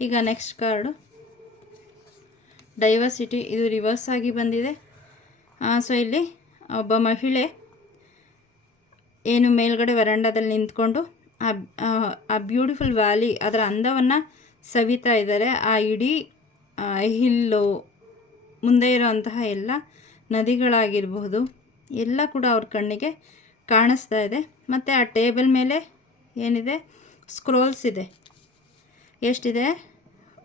ಈಗ next card diversity, ಇದು reverse ಆಗಿ ಬಂದಿದೆ. ಸೊ ಇಲ್ಲಿ ಒಬ್ಬ ಮಹಿಳೆ ಏನು ಮೇಲ್ಗಡೆ ವರಂಡಾದಲ್ಲಿ ನಿಂತ್ಕೊಂಡು ಆ ಬ್ಯೂಟಿಫುಲ್ ವ್ಯಾಲಿ, ಅದರ ಅಂದವನ್ನು ಸವಿತಾ ಇದ್ದಾರೆ. ಆ ಇಡೀ ಹಿಲ್ಲು, ಮುಂದೆ ಇರೋಂತಹ ಎಲ್ಲ ನದಿಗಳಾಗಿರಬಹುದು ಎಲ್ಲ ಕೂಡ ಅವ್ರ ಕಣ್ಣಿಗೆ ಕಾಣಿಸ್ತಾ ಇದೆ. ಮತ್ತು ಆ ಟೇಬಲ್ ಮೇಲೆ ಏನಿದೆ, ಸ್ಕ್ರೋಲ್ಸ್ ಇದೆ. ಎಷ್ಟಿದೆ?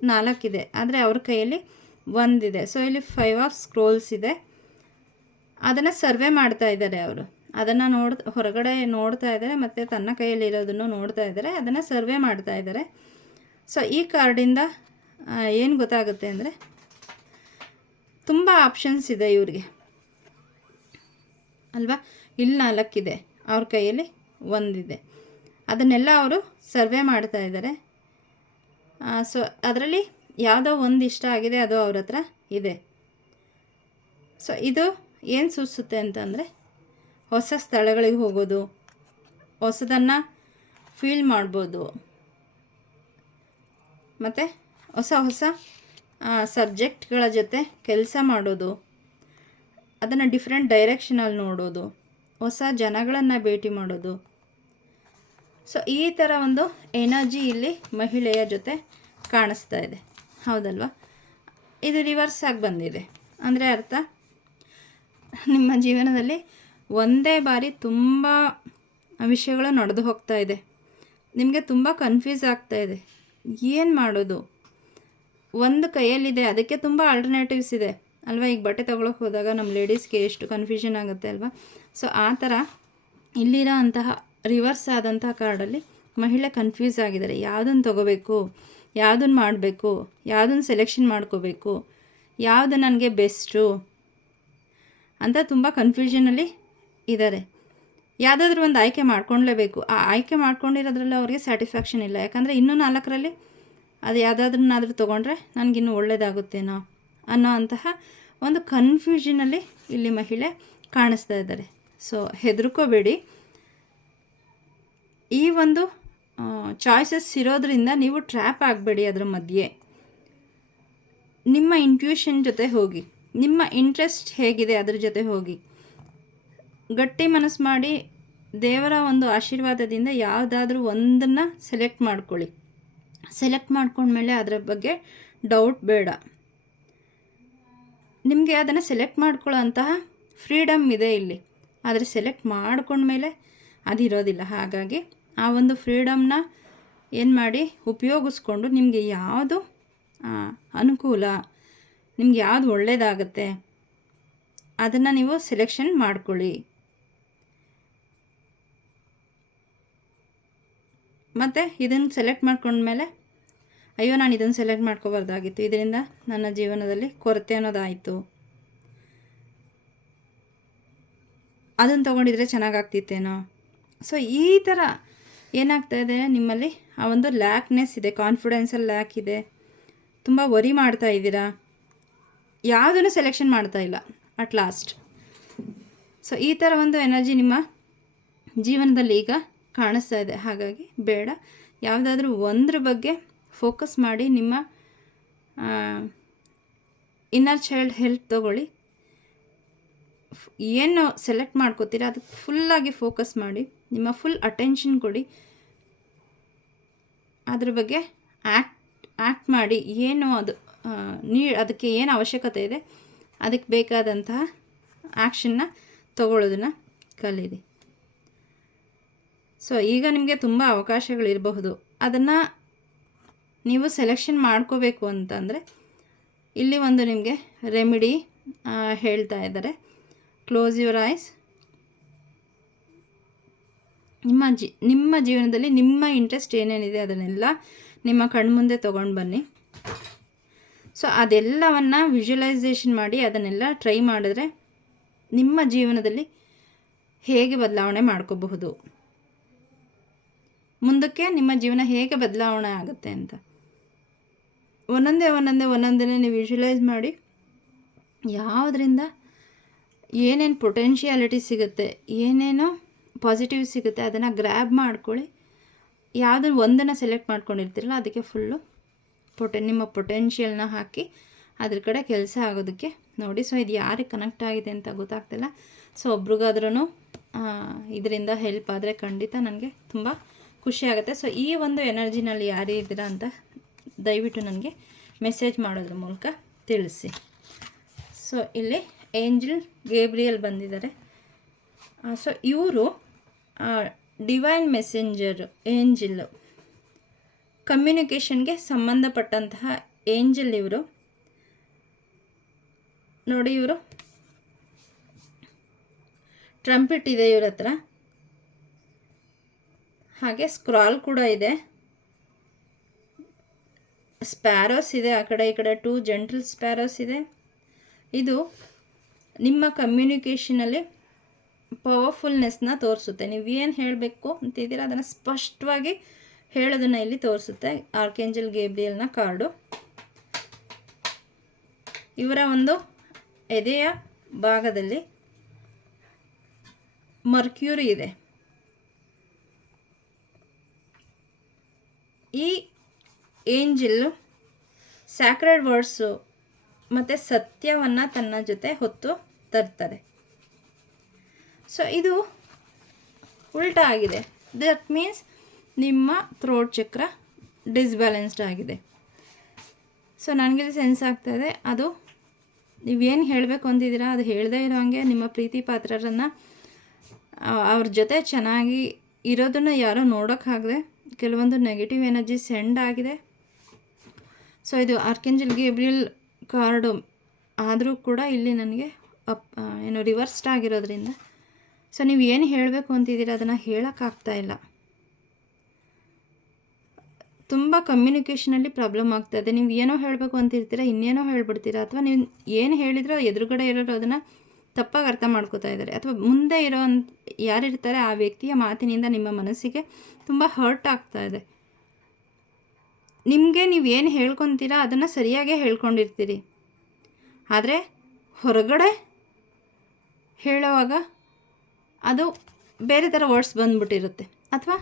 4 ಇದೆ, ಆದರೆ ಅವ್ರ ಕೈಯಲ್ಲಿ 1 ಇದೆ. ಸೊ ಇಲ್ಲಿ 5 ಆಫ್ ಸ್ಕ್ರೋಲ್ಸ್ ಇದೆ. ಅದನ್ನು ಸರ್ವೆ ಮಾಡ್ತಾ ಇದ್ದಾರೆ ಅವರು. ಅದನ್ನು ಹೊರಗಡೆ ನೋಡ್ತಾ ಇದ್ದಾರೆ ಮತ್ತು ತನ್ನ ಕೈಯಲ್ಲಿರೋದನ್ನು ನೋಡ್ತಾ ಇದ್ದಾರೆ, ಅದನ್ನು ಸರ್ವೆ ಮಾಡ್ತಾ ಇದ್ದಾರೆ. ಸೊ ಈ ಕಾರ್ಡಿಂದ ಏನು ಗೊತ್ತಾಗುತ್ತೆ ಅಂದರೆ, ತುಂಬ ಆಪ್ಷನ್ಸ್ ಇದೆ ಇವ್ರಿಗೆ ಅಲ್ವಾ. ಇಲ್ಲಿ 4 ಇದೆ, ಅವ್ರ ಕೈಯಲ್ಲಿ 1 ಇದೆ. ಅದನ್ನೆಲ್ಲ ಅವರು ಸರ್ವೆ ಮಾಡ್ತಾ ಇದ್ದಾರೆ. ಸೊ ಅದರಲ್ಲಿ ಯಾವುದೋ ಒಂದು ಇಷ್ಟ ಆಗಿದೆ, ಅದು ಅವ್ರ ಹತ್ರ ಇದೆ. ಸೊ ಇದು ಏನು ಸೂಚಿಸುತ್ತೆ ಅಂತಂದರೆ, ಹೊಸ ಸ್ಥಳಗಳಿಗೆ ಹೋಗೋದು, ಹೊಸದನ್ನು ಫೀಲ್ ಮಾಡ್ಬೋದು, ಮತ್ತು ಹೊಸ ಹೊಸ ಸಬ್ಜೆಕ್ಟ್ಗಳ ಜೊತೆ ಕೆಲಸ ಮಾಡೋದು, ಅದನ್ನು ಡಿಫ್ರೆಂಟ್ ಡೈರೆಕ್ಷನಲ್ಲಿ ನೋಡೋದು, ಹೊಸ ಜನಗಳನ್ನು ಭೇಟಿ ಮಾಡೋದು. ಸೊ ಈ ಥರ ಒಂದು ಎನರ್ಜಿ ಇಲ್ಲಿ ಮಹಿಳೆಯ ಜೊತೆ ಕಾಣಿಸ್ತಾ ಇದೆ, ಹೌದಲ್ವಾ. ಇದು ರಿವರ್ಸ್ ಆಗಿ ಬಂದಿದೆ ಅಂದರೆ ಅರ್ಥ, ನಿಮ್ಮ ಜೀವನದಲ್ಲಿ ಒಂದೇ ಬಾರಿ ತುಂಬ ವಿಷಯಗಳು ನಡೆದು ಹೋಗ್ತಾ ಇದೆ. ನಿಮಗೆ ತುಂಬ ಕನ್ಫ್ಯೂಸ್ ಆಗ್ತಾ ಇದೆ, ಏನು ಮಾಡೋದು. ಒಂದು ಕೈಯಲ್ಲಿದೆ, ಅದಕ್ಕೆ ತುಂಬ ಆಲ್ಟರ್ನೇಟಿವ್ಸ್ ಇದೆ ಅಲ್ವಾ. ಈಗ ಬಟ್ಟೆ ತೊಗೊಳಕ್ಕೆ ಹೋದಾಗ ನಮ್ಮ ಲೇಡೀಸ್ಗೆ ಎಷ್ಟು ಕನ್ಫ್ಯೂಷನ್ ಆಗುತ್ತೆ ಅಲ್ವಾ. ಸೊ ಆ ಥರ ಇಲ್ಲಿರೋ ಅಂತಹ ರಿವರ್ಸ್ ಆದಂತಹ ಕಾರ್ಡಲ್ಲಿ ಮಹಿಳೆ ಕನ್ಫ್ಯೂಸ್ ಆಗಿದ್ದಾರೆ. ಯಾವುದನ್ನು ತೊಗೋಬೇಕು, ಯಾವುದನ್ನು ಮಾಡಬೇಕು, ಯಾವುದನ್ನು ಸೆಲೆಕ್ಷನ್ ಮಾಡ್ಕೋಬೇಕು, ಯಾವುದು ನನಗೆ ಬೆಸ್ಟು ಅಂತ ತುಂಬ ಕನ್ಫ್ಯೂಷನಲ್ಲಿ ಇದ್ದಾರೆ. ಯಾವುದಾದ್ರೂ ಒಂದು ಆಯ್ಕೆ ಮಾಡ್ಕೊಳ್ಲೇಬೇಕು. ಆ ಆಯ್ಕೆ ಮಾಡ್ಕೊಂಡಿರೋದ್ರಲ್ಲಿ ಅವ್ರಿಗೆ ಸ್ಯಾಟಿಸ್ಫ್ಯಾಕ್ಷನ್ ಇಲ್ಲ. ಯಾಕಂದರೆ ಇನ್ನೂ 4ರಲ್ಲಿ ಅದು ಯಾವುದಾದ್ರನ್ನಾದರೂ ತೊಗೊಂಡ್ರೆ ನನಗಿನ್ನೂ ಒಳ್ಳೆಯದಾಗುತ್ತೇನೋ ಅನ್ನೋ ಅಂತಹ ಒಂದು ಕನ್ಫ್ಯೂಷನಲ್ಲಿ ಇಲ್ಲಿ ಮಹಿಳೆ ಕಾಣಿಸ್ತಾ ಇದ್ದಾರೆ. ಸೊ ಹೆದರ್ಕೋಬೇಡಿ. ಈ ಒಂದು ಚಾಯ್ಸಸ್ ಇರೋದ್ರಿಂದ ನೀವು ಟ್ರ್ಯಾಪ್ ಆಗಬೇಡಿ. ಅದರ ಮಧ್ಯೆ ನಿಮ್ಮ ಇಂಟ್ಯೂಷನ್ ಜೊತೆ ಹೋಗಿ, ನಿಮ್ಮ ಇಂಟ್ರೆಸ್ಟ್ ಹೇಗಿದೆ ಅದ್ರ ಜೊತೆ ಹೋಗಿ, ಗಟ್ಟಿ ಮನಸ್ಸು ಮಾಡಿ ದೇವರ ಒಂದು ಆಶೀರ್ವಾದದಿಂದ ಯಾವುದಾದ್ರೂ ಒಂದನ್ನು ಸೆಲೆಕ್ಟ್ ಮಾಡ್ಕೊಳ್ಳಿ. ಸೆಲೆಕ್ಟ್ ಮಾಡ್ಕೊಂಡ್ಮೇಲೆ ಅದರ ಬಗ್ಗೆ ಡೌಟ್ ಬೇಡ. ನಿಮಗೆ ಅದನ್ನು ಸೆಲೆಕ್ಟ್ ಮಾಡ್ಕೊಳ್ಳೋ ಅಂತಹ ಫ್ರೀಡಮ್ ಇದೆ ಇಲ್ಲಿ. ಆದರೆ ಸೆಲೆಕ್ಟ್ ಮಾಡ್ಕೊಂಡ್ಮೇಲೆ ಅದಿರೋದಿಲ್ಲ. ಹಾಗಾಗಿ ಆ ಒಂದು ಫ್ರೀಡಮ್ನ ಏನು ಮಾಡಿ ಉಪಯೋಗಿಸ್ಕೊಂಡು ನಿಮಗೆ ಯಾವುದು ಅನುಕೂಲ, ನಿಮ್ಗೆ ಯಾವುದು ಒಳ್ಳೆಯದಾಗತ್ತೆ ಅದನ್ನು ನೀವು ಸೆಲೆಕ್ಷನ್ ಮಾಡ್ಕೊಳ್ಳಿ. ಮತ್ತು ಇದನ್ನು ಸೆಲೆಕ್ಟ್ ಮಾಡ್ಕೊಂಡ್ಮೇಲೆ ಅಯ್ಯೋ ನಾನು ಇದನ್ನು ಸೆಲೆಕ್ಟ್ ಮಾಡ್ಕೋಬಾರ್ದಾಗಿತ್ತು, ಇದರಿಂದ ನನ್ನ ಜೀವನದಲ್ಲಿ ಕೊರತೆ ಅನ್ನೋದಾಯಿತು, ಅದನ್ನು ತೊಗೊಂಡಿದ್ರೆ ಚೆನ್ನಾಗಾಗ್ತಿತ್ತೇನೋ. ಸೊ ಈ ಥರ ಏನಾಗ್ತಾಯಿದೆ, ನಿಮ್ಮಲ್ಲಿ ಆ ಒಂದು ಲ್ಯಾಕ್ನೆಸ್ ಇದೆ, ಕಾನ್ಫಿಡೆನ್ಸಲ್ಲಿ ಲ್ಯಾಕ್ ಇದೆ, ತುಂಬ ವರಿ ಮಾಡ್ತಾ ಇದ್ದೀರಾ, ಯಾವುದನ್ನು ಸೆಲೆಕ್ಷನ್ ಮಾಡ್ತಾ ಇಲ್ಲ ಅಟ್ ಲಾಸ್ಟ್. ಸೊ ಈ ಥರ ಒಂದು ಎನರ್ಜಿ ನಿಮ್ಮ ಜೀವನದಲ್ಲಿ ಈಗ ಕಾಣಿಸ್ತಾ ಇದೆ. ಹಾಗಾಗಿ ಬೇಡ, ಯಾವುದಾದ್ರೂ ಒಂದ್ರ ಬಗ್ಗೆ ಫೋಕಸ್ ಮಾಡಿ ನಿಮ್ಮ ಇನ್ನರ್ ಚೈಲ್ಡ್ ಹೆಲ್ತ್ ತೊಗೊಳ್ಳಿ. ಏನು ಸೆಲೆಕ್ಟ್ ಮಾಡ್ಕೋತೀರ ಅದಕ್ಕೆ ಫುಲ್ಲಾಗಿ ಫೋಕಸ್ ಮಾಡಿ, ನಿಮ್ಮ ಫುಲ್ ಅಟೆನ್ಷನ್ ಕೊಡಿ, ಅದ್ರ ಬಗ್ಗೆ ಆ್ಯಕ್ಟ್ ಮಾಡಿ. ಏನು ಅದು ಅದಕ್ಕೆ ಏನು ಅವಶ್ಯಕತೆ ಇದೆ ಅದಕ್ಕೆ ಬೇಕಾದಂತಹ ಆ್ಯಕ್ಷನ್ನ ತಗೊಳ್ಳೋದನ್ನು ಕಲೀರಿ. ಸೊ ಈಗ ನಿಮಗೆ ತುಂಬ ಅವಕಾಶಗಳಿರಬಹುದು, ಅದನ್ನು ನೀವು ಸೆಲೆಕ್ಷನ್ ಮಾಡ್ಕೋಬೇಕು ಅಂತಂದರೆ ಇಲ್ಲಿ ಒಂದು ನಿಮಗೆ ರೆಮಿಡಿ ಹೇಳ್ತಾ ಇದ್ದಾರೆ. Close your ice. ನಿಮ್ಮ ಜೀವನದಲ್ಲಿ ನಿಮ್ಮ ಇಂಟ್ರೆಸ್ಟ್ ಏನೇನಿದೆ ಅದನ್ನೆಲ್ಲ ನಿಮ್ಮ ಕಣ್ಮುಂದೆ ತೊಗೊಂಡು ಬನ್ನಿ. ಸೊ ಅದೆಲ್ಲವನ್ನು ವಿಜುವಲೈಸೇಷನ್ ಮಾಡಿ ಅದನ್ನೆಲ್ಲ ಟ್ರೈ ಮಾಡಿದ್ರೆ ನಿಮ್ಮ ಜೀವನದಲ್ಲಿ ಹೇಗೆ ಬದಲಾವಣೆ ಮಾಡ್ಕೋಬಹುದು, ಮುಂದಕ್ಕೆ ನಿಮ್ಮ ಜೀವನ ಹೇಗೆ ಬದಲಾವಣೆ ಆಗುತ್ತೆ ಅಂತ ಒಂದೊಂದೇ ನೀವು ವಿಜುವಲೈಸ್ ಮಾಡಿ. ಯಾವುದರಿಂದ ಏನೇನು ಪೊಟೆನ್ಷಿಯಾಲಿಟಿ ಸಿಗುತ್ತೆ, ಏನೇನೋ ಪಾಸಿಟಿವ್ ಸಿಗುತ್ತೆ ಅದನ್ನು ಗ್ರ್ಯಾಬ್ ಮಾಡ್ಕೊಳ್ಳಿ. ಯಾವುದನ್ನು ಒಂದನ್ನು ಸೆಲೆಕ್ಟ್ ಮಾಡ್ಕೊಂಡಿರ್ತೀರಲ್ಲ ಅದಕ್ಕೆ ಫುಲ್ಲು ನಿಮ್ಮ ಪೊಟೆನ್ಷಿಯಲ್ನ ಹಾಕಿ ಅದ್ರ ಕಡೆ ಕೆಲಸ ಆಗೋದಕ್ಕೆ ನೋಡಿ. ಸೊ ಇದು ಯಾರಿಗೆ ಕನೆಕ್ಟ್ ಆಗಿದೆ ಅಂತ ಗೊತ್ತಾಗ್ತಿಲ್ಲ. ಸೊ ಒಬ್ರಿಗಾದ್ರೂ ಇದರಿಂದ ಹೆಲ್ಪ್ ಆದರೆ ಖಂಡಿತ ನನಗೆ ತುಂಬ ಖುಷಿ ಆಗುತ್ತೆ. ಸೊ ಈ ಒಂದು ಎನರ್ಜಿನಲ್ಲಿ ಯಾರೇ ಇದ್ದೀರಾ ಅಂತ ದಯವಿಟ್ಟು ನನಗೆ ಮೆಸೇಜ್ ಮಾಡೋದ್ರ ಮೂಲಕ ತಿಳಿಸಿ. ಸೊ ಇಲ್ಲಿ ಏಂಜಲ್ ಗೇಬ್ರಿಯಲ್ ಬಂದಿದ್ದಾರೆ. ಸೊ ಇವರು ಡಿವೈನ್ ಮೆಸೆಂಜರ್ ಏಂಜಲ್, ಕಮ್ಯುನಿಕೇಷನ್ಗೆ ಸಂಬಂಧಪಟ್ಟಂತಹ ಏಂಜಲ್ ಇವರು ನೋಡಿ. ಇವರು ಟ್ರಂಪಿಟ್ ಇದೆ ಇವ್ರ ಹತ್ರ, ಹಾಗೆ ಸ್ಕ್ರಾಲ್ ಕೂಡ ಇದೆ, ಸ್ಪ್ಯಾರೋಸ್ ಇದೆ ಆ ಕಡೆ ಈ ಕಡೆ, 2 ಜೆಂಟಲ್ ಸ್ಪ್ಯಾರೋಸ್ ಇದೆ. ಇದು ನಿಮ್ಮ ಕಮ್ಯುನಿಕೇಷನಲ್ಲಿ ಪವರ್ಫುಲ್ನೆಸ್ನ ತೋರಿಸುತ್ತೆ. ನೀವು ಏನು ಹೇಳಬೇಕು ಅಂತಿದ್ದೀರಾ ಅದನ್ನು ಸ್ಪಷ್ಟವಾಗಿ ಹೇಳೋದನ್ನು ಇಲ್ಲಿ ತೋರಿಸುತ್ತೆ ಆರ್ಕೇಂಜಲ್ ಗೇಬ್ರಿಯಲ್ನ ಕಾರ್ಡು. ಇವರ ಒಂದು ಎದೆಯ ಭಾಗದಲ್ಲಿ ಮರ್ಕ್ಯೂರಿ ಇದೆ. ಈ ಏಂಜಲ್ ಸ್ಯಾಕ್ರೆಡ್ ವರ್ಡ್ಸು ಮತ್ತು ಸತ್ಯವನ್ನು ತನ್ನ ಜೊತೆ ಹೊತ್ತು ತರ್ತಾರೆ. ಸೊ ಇದು ಉಲ್ಟಾ ಆಗಿದೆ. ದಟ್ ಮೀನ್ಸ್ ನಿಮ್ಮ ಥ್ರೋಟ್ ಚಕ್ರ ಡಿಸ್ಬ್ಯಾಲೆನ್ಸ್ಡ್ ಆಗಿದೆ. ಸೊ ನನಗಿಲ್ಲಿ ಸೆನ್ಸ್ ಆಗ್ತಾಯಿದೆ, ಅದು ನೀವೇನು ಹೇಳಬೇಕು ಅಂತಿದ್ದೀರಾ ಅದು ಹೇಳದೇ ಇರೋ ಹಾಗೆ ನಿಮ್ಮ ಪ್ರೀತಿ ಪಾತ್ರರನ್ನು ಅವ್ರ ಜೊತೆ ಚೆನ್ನಾಗಿ ಇರೋದನ್ನು ಯಾರೋ ನೋಡೋಕ್ಕಾಗದೆ ಕೆಲವೊಂದು ನೆಗೆಟಿವ್ ಎನರ್ಜಿ ಸೆಂಡ್ ಆಗಿದೆ. ಸೊ ಇದು ಆರ್ಕೇಂಜಲ್ ಗೇಬ್ರಿಯಲ್ ಕಾರ್ಡು ಆದರೂ ಕೂಡ ಇಲ್ಲಿ ನನಗೆ ಏನು ರಿವರ್ಸ್ಡ್ ಆಗಿರೋದ್ರಿಂದ ಸೊ ನೀವು ಏನು ಹೇಳಬೇಕು ಅಂತಿದ್ದೀರಾ ಅದನ್ನು ಹೇಳೋಕ್ಕಾಗ್ತಾಯಿಲ್ಲ. ತುಂಬ ಕಮ್ಯುನಿಕೇಷನಲ್ಲಿ ಪ್ರಾಬ್ಲಮ್ ಆಗ್ತಾಯಿದೆ. ನೀವು ಏನೋ ಹೇಳಬೇಕು ಅಂತಿರ್ತೀರ, ಇನ್ನೇನೋ ಹೇಳ್ಬಿಡ್ತೀರಾ, ಅಥವಾ ನೀವು ಏನು ಹೇಳಿದ್ರೋ ಎದುರುಗಡೆ ಇರೋರು ಅದನ್ನು ತಪ್ಪಾಗಿ ಅರ್ಥ ಮಾಡ್ಕೋತಾ ಇದ್ದಾರೆ, ಅಥವಾ ಮುಂದೆ ಇರೋ ಯಾರಿರ್ತಾರೆ ಆ ವ್ಯಕ್ತಿಯ ಮಾತಿನಿಂದ ನಿಮ್ಮ ಮನಸ್ಸಿಗೆ ತುಂಬ ಹರ್ಟ್ ಆಗ್ತಾ ಇದೆ. ನಿಮಗೆ ನೀವು ಏನು ಹೇಳ್ಕೊತೀರಾ ಅದನ್ನು ಸರಿಯಾಗೇ ಹೇಳ್ಕೊಂಡಿರ್ತೀರಿ, ಆದರೆ ಹೊರಗಡೆ ಹೇಳುವಾಗ ಅದು ಬೇರೆ ಥರ ವರ್ಡ್ಸ್ ಬಂದ್ಬಿಟ್ಟಿರುತ್ತೆ, ಅಥವಾ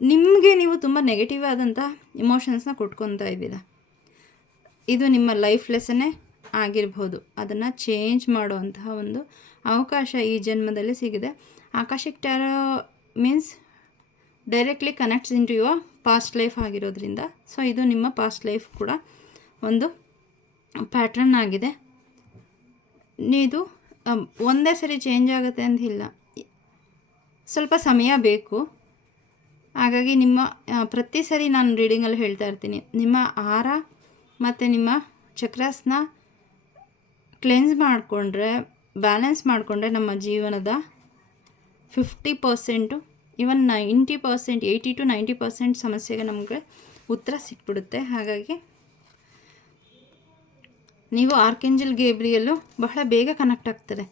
ನಿಮಗೆ ನೀವು ತುಂಬ ನೆಗೆಟಿವ್ ಆದಂಥ ಇಮೋಷನ್ಸ್ನ ಕೊಟ್ಕೊತಾ ಇದ್ದೀರಾ. ಇದು ನಿಮ್ಮ ಲೈಫ್ ಲೆಸನ್ನೇ ಆಗಿರ್ಬೋದು. ಅದನ್ನು ಚೇಂಜ್ ಮಾಡುವಂತಹ ಒಂದು ಅವಕಾಶ ಈ ಜನ್ಮದಲ್ಲಿ ಸಿಗಿದೆ. Akashic tarot means directly connects in to your past life ಆಗಿರೋದ್ರಿಂದ ಸೊ ಇದು ನಿಮ್ಮ ಪಾಸ್ಟ್ ಲೈಫ್ ಕೂಡ ಒಂದು ಪ್ಯಾಟ್ರನ್ ಆಗಿದೆ. ಇದು ಒಂದೇ ಸರಿ ಚೇಂಜ್ ಆಗುತ್ತೆ ಅಂತಿಲ್ಲ, ಸ್ವಲ್ಪ ಸಮಯ ಬೇಕು. ಹಾಗಾಗಿ ನಿಮ್ಮ ಪ್ರತಿ ಸರಿ ನಾನು ರೀಡಿಂಗಲ್ಲಿ ಹೇಳ್ತಾ ಇರ್ತೀನಿ, ನಿಮ್ಮ ಆಹಾರ ಮತ್ತು ನಿಮ್ಮ ಚಕ್ರಾಸ್ನ ಕ್ಲೆನ್ಸ್ ಮಾಡಿಕೊಂಡ್ರೆ, ಬ್ಯಾಲೆನ್ಸ್ ಮಾಡಿಕೊಂಡ್ರೆ ನಮ್ಮ ಜೀವನದ 50% ಇವನ್ 90%, 80 to 90% ಸಮಸ್ಯೆಗೆ ನಮಗೆ ಉತ್ತರ ಸಿಕ್ಬಿಡುತ್ತೆ. ಹಾಗಾಗಿ ನೀವು ಆರ್ಕೇಂಜಲ್ ಗೇಬ್ರಿಯಲ್ಲು ಬಹಳ ಬೇಗ ಕನೆಕ್ಟ್ ಆಗ್ತಾರೆ.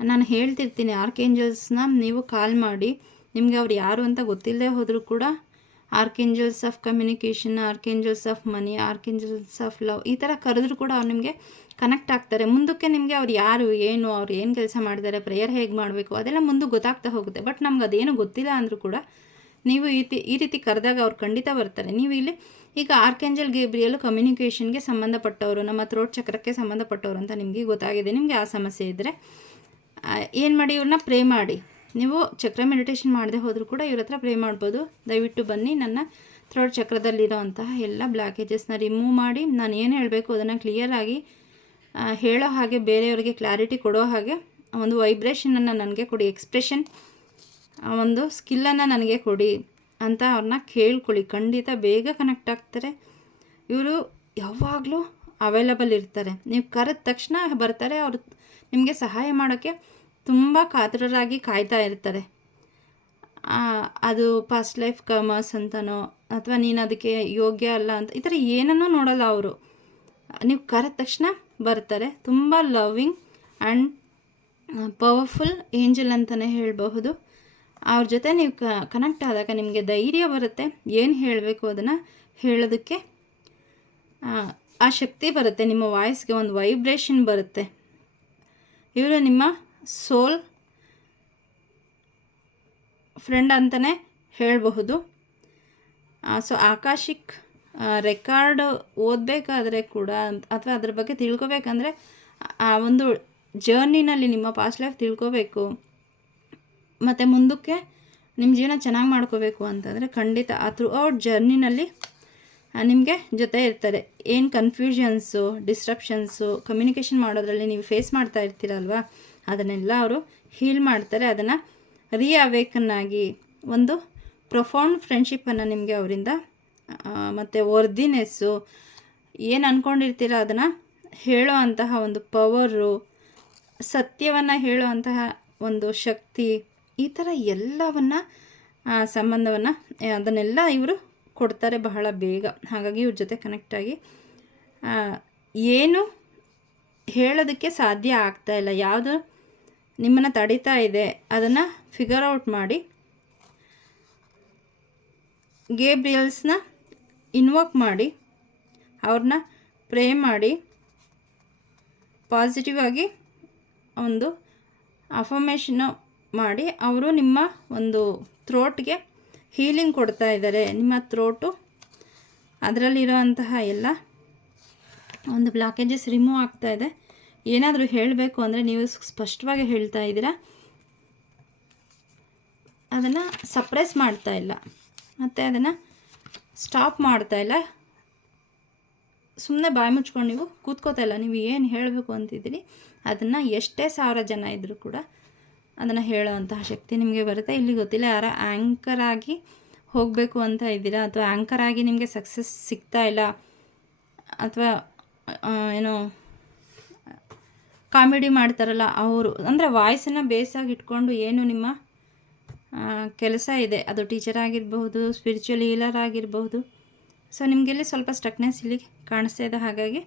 ನಾನು ಹೇಳ್ತಿರ್ತೀನಿ, ಆರ್ಕೇಂಜಲ್ಸ್ನ ನೀವು ಕಾಲ್ ಮಾಡಿ, ನಿಮಗೆ ಅವ್ರು ಯಾರು ಅಂತ ಗೊತ್ತಿಲ್ಲದೆ ಹೋದರೂ ಕೂಡ archangels of communication, archangels of money, archangels of love ಈ ಥರ ಕರೆದ್ರೂ ಕೂಡ ಅವ್ರು ನಿಮಗೆ ಕನೆಕ್ಟ್ ಆಗ್ತಾರೆ. ಮುಂದಕ್ಕೆ ನಿಮಗೆ ಅವ್ರು ಯಾರು, ಏನು, ಅವ್ರು ಏನು ಕೆಲಸ ಮಾಡಿದ್ದಾರೆ, ಪ್ರೇಯರ್ ಹೇಗೆ ಮಾಡಬೇಕು ಅದೆಲ್ಲ ಮುಂದೆ ಗೊತ್ತಾಗ್ತಾ ಹೋಗುತ್ತೆ. ಬಟ್ ನಮ್ಗೆ ಅದೇನು ಗೊತ್ತಿಲ್ಲ ಅಂದರೂ ಕೂಡ ನೀವು ಈ ರೀತಿ ಕರೆದಾಗ ಅವ್ರು ಖಂಡಿತ ಬರ್ತಾರೆ. ನೀವು ಇಲ್ಲಿ ಈಗ ಆರ್ಕೇಂಜಲ್ ಗೇಬ್ರಿಯಲ್ ಕಮ್ಯುನಿಕೇಷನ್ಗೆ ಸಂಬಂಧಪಟ್ಟವರು, ನಮ್ಮ ಥ್ರೋಟ್ ಚಕ್ರಕ್ಕೆ ಸಂಬಂಧಪಟ್ಟವರು ಅಂತ ನಿಮಗೆ ಗೊತ್ತಾಗಿದೆ. ನಿಮಗೆ ಆ ಸಮಸ್ಯೆ ಇದ್ದರೆ ಏನು ಮಾಡಿ, ಇವ್ರನ್ನ ಪ್ರೇ ಮಾಡಿ. ನೀವು ಚಕ್ರ ಮೆಡಿಟೇಷನ್ ಮಾಡದೆ ಹೋದರೂ ಕೂಡ ಇವ್ರ ಹತ್ರ ಪ್ರೇ ಮಾಡ್ಬೋದು. ದಯವಿಟ್ಟು ಬನ್ನಿ, ನನ್ನ ಥ್ರೋಟ್ ಚಕ್ರದಲ್ಲಿರೋ ಅಂತಹ ಎಲ್ಲ ಬ್ಲಾಕೇಜಸ್ನ ರಿಮೂವ್ ಮಾಡಿ, ನಾನು ಏನು ಹೇಳಬೇಕು ಅದನ್ನು ಕ್ಲಿಯರಾಗಿ ಹೇಳೋ ಹಾಗೆ, ಬೇರೆಯವರಿಗೆ ಕ್ಲಾರಿಟಿ ಕೊಡೋ ಹಾಗೆ ಒಂದು ವೈಬ್ರೇಷನನ್ನು ನನಗೆ ಕೊಡಿ, ಎಕ್ಸ್ಪ್ರೆಷನ್ ಒಂದು ಸ್ಕಿಲ್ಲನ್ನು ನನಗೆ ಕೊಡಿ ಅಂತ ಅವ್ರನ್ನ ಕೇಳ್ಕೊಳ್ಳಿ. ಖಂಡಿತ ಬೇಗ ಕನೆಕ್ಟ್ ಆಗ್ತಾರೆ. ಇವರು ಯಾವಾಗಲೂ ಅವೈಲಬಲ್ ಇರ್ತಾರೆ. ನೀವು ಕರೆದ ತಕ್ಷಣ ಬರ್ತಾರೆ. ಅವರು ನಿಮಗೆ ಸಹಾಯ ಮಾಡೋಕ್ಕೆ ತುಂಬ ಕಾತರರಾಗಿ ಕಾಯ್ತಾ ಇರ್ತಾರೆ. ಅದು ಪಾಸ್ಟ್ ಲೈಫ್ ಕರ್ಮಸ್ ಅಂತನೋ ಅಥವಾ ನೀನು ಅದಕ್ಕೆ ಯೋಗ್ಯ ಅಲ್ಲ ಅಂತ ಈ ಥರ ಏನನ್ನೂ ನೋಡಲ್ಲ ಅವರು. ನೀವು ಕರೆದ ತಕ್ಷಣ ಬರ್ತಾರೆ. ತುಂಬ ಲವ್ವಿಂಗ್ ಆ್ಯಂಡ್ ಪವರ್ಫುಲ್ ಏಂಜಲ್ ಅಂತಲೇ ಹೇಳಬಹುದು. ಅವ್ರ ಜೊತೆ ನೀವು ಕನೆಕ್ಟ್ ಆದಾಗ ನಿಮಗೆ ಧೈರ್ಯ ಬರುತ್ತೆ. ಏನು ಹೇಳಬೇಕು ಅದನ್ನು ಹೇಳೋದಕ್ಕೆ ಆ ಶಕ್ತಿ ಬರುತ್ತೆ. ನಿಮ್ಮ ವಾಯ್ಸ್ಗೆ ಒಂದು ವೈಬ್ರೇಷನ್ ಬರುತ್ತೆ. ಇವರು ನಿಮ್ಮ ಸೋಲ್ ಫ್ರೆಂಡ್ ಅಂತಲೇ ಹೇಳಬಹುದು. ಸೊ ಆಕಾಶಿಕ್ ರೆಕಾರ್ಡ್ ಓದಬೇಕಾದ್ರೆ ಕೂಡ ಅಥವಾ ಅದ್ರ ಬಗ್ಗೆ ತಿಳ್ಕೊಬೇಕಂದ್ರೆ ಆ ಒಂದು ಜರ್ನಿನಲ್ಲಿ ನಿಮ್ಮ ಪಾಸ್ಟ್ ಲೈಫ್ ತಿಳ್ಕೊಬೇಕು ಮತ್ತು ಮುಂದಕ್ಕೆ ನಿಮ್ಮ ಜೀವನ ಚೆನ್ನಾಗಿ ಮಾಡ್ಕೋಬೇಕು ಅಂತಂದರೆ ಖಂಡಿತ ಆ ಥ್ರೂ ಔಟ್ ಜರ್ನಿನಲ್ಲಿ ನಿಮಗೆ ಜೊತೆ ಇರ್ತಾರೆ. ಏನು ಕನ್ಫ್ಯೂಷನ್ಸು, ಡಿಸ್ಟ್ರಪ್ಷನ್ಸು, ಕಮ್ಯುನಿಕೇಷನ್ ಮಾಡೋದ್ರಲ್ಲಿ ನೀವು ಫೇಸ್ ಮಾಡ್ತಾ ಇರ್ತೀರಲ್ವ, ಅದನ್ನೆಲ್ಲ ಅವರು ಹೀಲ್ ಮಾಡ್ತಾರೆ. ಅದನ್ನು ರೀಅವೇಕನ್ ಆಗಿ ಒಂದು ಪ್ರೊಫೌಂಡ್ ಫ್ರೆಂಡ್ಶಿಪ್ಪನ್ನು ನಿಮಗೆ ಅವರಿಂದ ಮತ್ತು ವರ್ದಿನೆಸ್ಸು ಏನು ಅಂದ್ಕೊಂಡಿರ್ತೀರ ಅದನ್ನು ಹೇಳೋ ಅಂತಹ ಒಂದು ಪವರು, ಸತ್ಯವನ್ನು ಹೇಳೋ ಅಂತಹ ಒಂದು ಶಕ್ತಿ, ಈ ಥರ ಎಲ್ಲವನ್ನು ಸಂಬಂಧವನ್ನು ಅದನ್ನೆಲ್ಲ ಇವರು ಕೊಡ್ತಾರೆ ಬಹಳ ಬೇಗ. ಹಾಗಾಗಿ ಇವ್ರ ಜೊತೆ ಕನೆಕ್ಟಾಗಿ ಏನು ಹೇಳೋದಕ್ಕೆ ಸಾಧ್ಯ ಆಗ್ತಾಯಿಲ್ಲ, ಯಾವುದು ನಿಮ್ಮನ್ನು ತಡೀತಾ ಇದೆ ಅದನ್ನು ಫಿಗರ್ ಔಟ್ ಮಾಡಿ ಗೇಬ್ರಿಯಲ್ಸ್ನ ಇನ್ವೋಕ್ ಮಾಡಿ ಅವ್ರನ್ನ ಪ್ರೇ ಮಾಡಿ ಪಾಸಿಟಿವ್ ಆಗಿ ಒಂದು ಅಫರ್ಮೇಷನ್ನು ಮಾಡಿ ಅವರು ನಿಮ್ಮ ಒಂದು ಥ್ರೋಟ್ಗೆ ಹೀಲಿಂಗ್ ಕೊಡ್ತಾ ಇದ್ದಾರೆ. ನಿಮ್ಮ ಥ್ರೋಟು ಅದರಲ್ಲಿರೋ ಅಂತಹ ಎಲ್ಲ ಒಂದು ಬ್ಲಾಕೇಜಸ್ ರಿಮೂವ್ ಆಗ್ತಾ ಇದೆ. ಏನಾದರೂ ಹೇಳಬೇಕು ಅಂದರೆ ನೀವು ಸ್ಪಷ್ಟವಾಗಿ ಹೇಳ್ತಾ ಇದ್ದೀರಾ, ಅದನ್ನು ಸಪ್ರೆಸ್ ಮಾಡ್ತಾ ಇಲ್ಲ ಮತ್ತು ಅದನ್ನು ಸ್ಟಾಪ್ ಮಾಡ್ತಾ ಇಲ್ಲ. ಸುಮ್ಮನೆ ಬಾಯಿ ಮುಚ್ಕೊಂಡು ನೀವು ಕೂತ್ಕೋತಾ ಇಲ್ಲ. ನೀವು ಏನು ಹೇಳಬೇಕು ಅಂತಿದ್ದೀರಿ ಅದನ್ನು ಎಷ್ಟೇ 1000 ಜನ ಇದ್ದರೂ ಕೂಡ ಅದನ್ನು ಹೇಳೋ ಅಂತಹ ಶಕ್ತಿ ನಿಮಗೆ ಬರುತ್ತೆ. ಇಲ್ಲಿ ಗೊತ್ತಿಲ್ಲ ಯಾರ ಆ್ಯಂಕರ್ ಆಗಿ ಹೋಗಬೇಕು ಅಂತ ಇದ್ದೀರಾ, ಅಥವಾ ಆ್ಯಂಕರ್ ಆಗಿ ನಿಮಗೆ ಸಕ್ಸಸ್ ಸಿಗ್ತಾ ಇಲ್ಲ, ಅಥವಾ ಏನೋ ಕಾಮಿಡಿ ಮಾಡ್ತಾರಲ್ಲ ಅವರು, ಅಂದರೆ ವಾಯ್ಸನ್ನು ಬೇಸಾಗಿ ಇಟ್ಕೊಂಡು ಏನು ನಿಮ್ಮ ಕೆಲಸ ಇದೆ, ಅದು ಟೀಚರ್ ಆಗಿರಬಹುದು, ಸ್ಪಿರಿಚುವಲ್ ಹೀಲರ್ ಆಗಿರಬಹುದು. ಸೊ ನಿಮಗೆಲ್ಲಿ ಸ್ವಲ್ಪ ಸ್ಟಕ್ನೆಸ್ ಇಲ್ಲಿ ಕಾಣಿಸ್ತಾ ಇದೆ. ಹಾಗಾಗಿ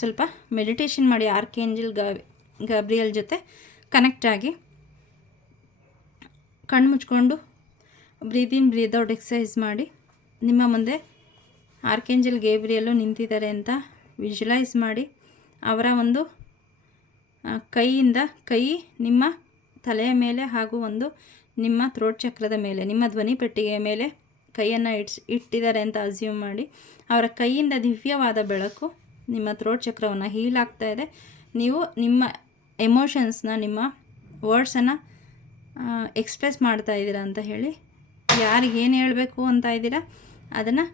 ಸ್ವಲ್ಪ ಮೆಡಿಟೇಷನ್ ಮಾಡಿ, ಆರ್ಕೇಂಜಲ್ ಗಾಬ್ರಿಯಲ್ ಜೊತೆ ಕನೆಕ್ಟ್ ಆಗಿ ಕಣ್ಣು ಮುಚ್ಕೊಂಡು ಬ್ರೀತ್ ಇನ್ ಬ್ರೀತ್ ಔಟ್ ಎಕ್ಸಸೈಸ್ ಮಾಡಿ ನಿಮ್ಮ ಮುಂದೆ ಆರ್ಕೇಂಜಲ್ ಗೇಬ್ರಿಯಲ್ಲು ನಿಂತಿದ್ದಾರೆ ಅಂತ ವಿಜುವಲೈಸ್ ಮಾಡಿ ಅವರ ಒಂದು ಕೈ ನಿಮ್ಮ ತಲೆಯ ಮೇಲೆ ಹಾಗೂ ಒಂದು ನಿಮ್ಮ ಥ್ರೋಟ್ ಚಕ್ರದ ಮೇಲೆ, ನಿಮ್ಮ ಧ್ವನಿ ಪೆಟ್ಟಿಗೆಯ ಮೇಲೆ ಕೈಯನ್ನು ಇಟ್ಟಿದ್ದಾರೆ ಅಂತ ಅಸ್ಯೂಮ್ ಮಾಡಿ ಅವರ ಕೈಯಿಂದ ದಿವ್ಯವಾದ ಬೆಳಕು ನಿಮ್ಮ ಥ್ರೋಟ್ ಚಕ್ರವನ್ನು ಹೀಲ್ ಆಗ್ತಾ ಇದೆ. ನೀವು ನಿಮ್ಮ ಎಮೋಷನ್ಸ್ನ, ನಿಮ್ಮ ವರ್ಡ್ಸನ್ನು ಎಕ್ಸ್ಪ್ರೆಸ್ ಮಾಡ್ತಾ ಇದ್ದೀರಾ ಅಂತ ಹೇಳಿ, ಯಾರಿಗೇನು ಹೇಳಬೇಕು ಅಂತ ಇದ್ದೀರಾ ಅದನ್ನು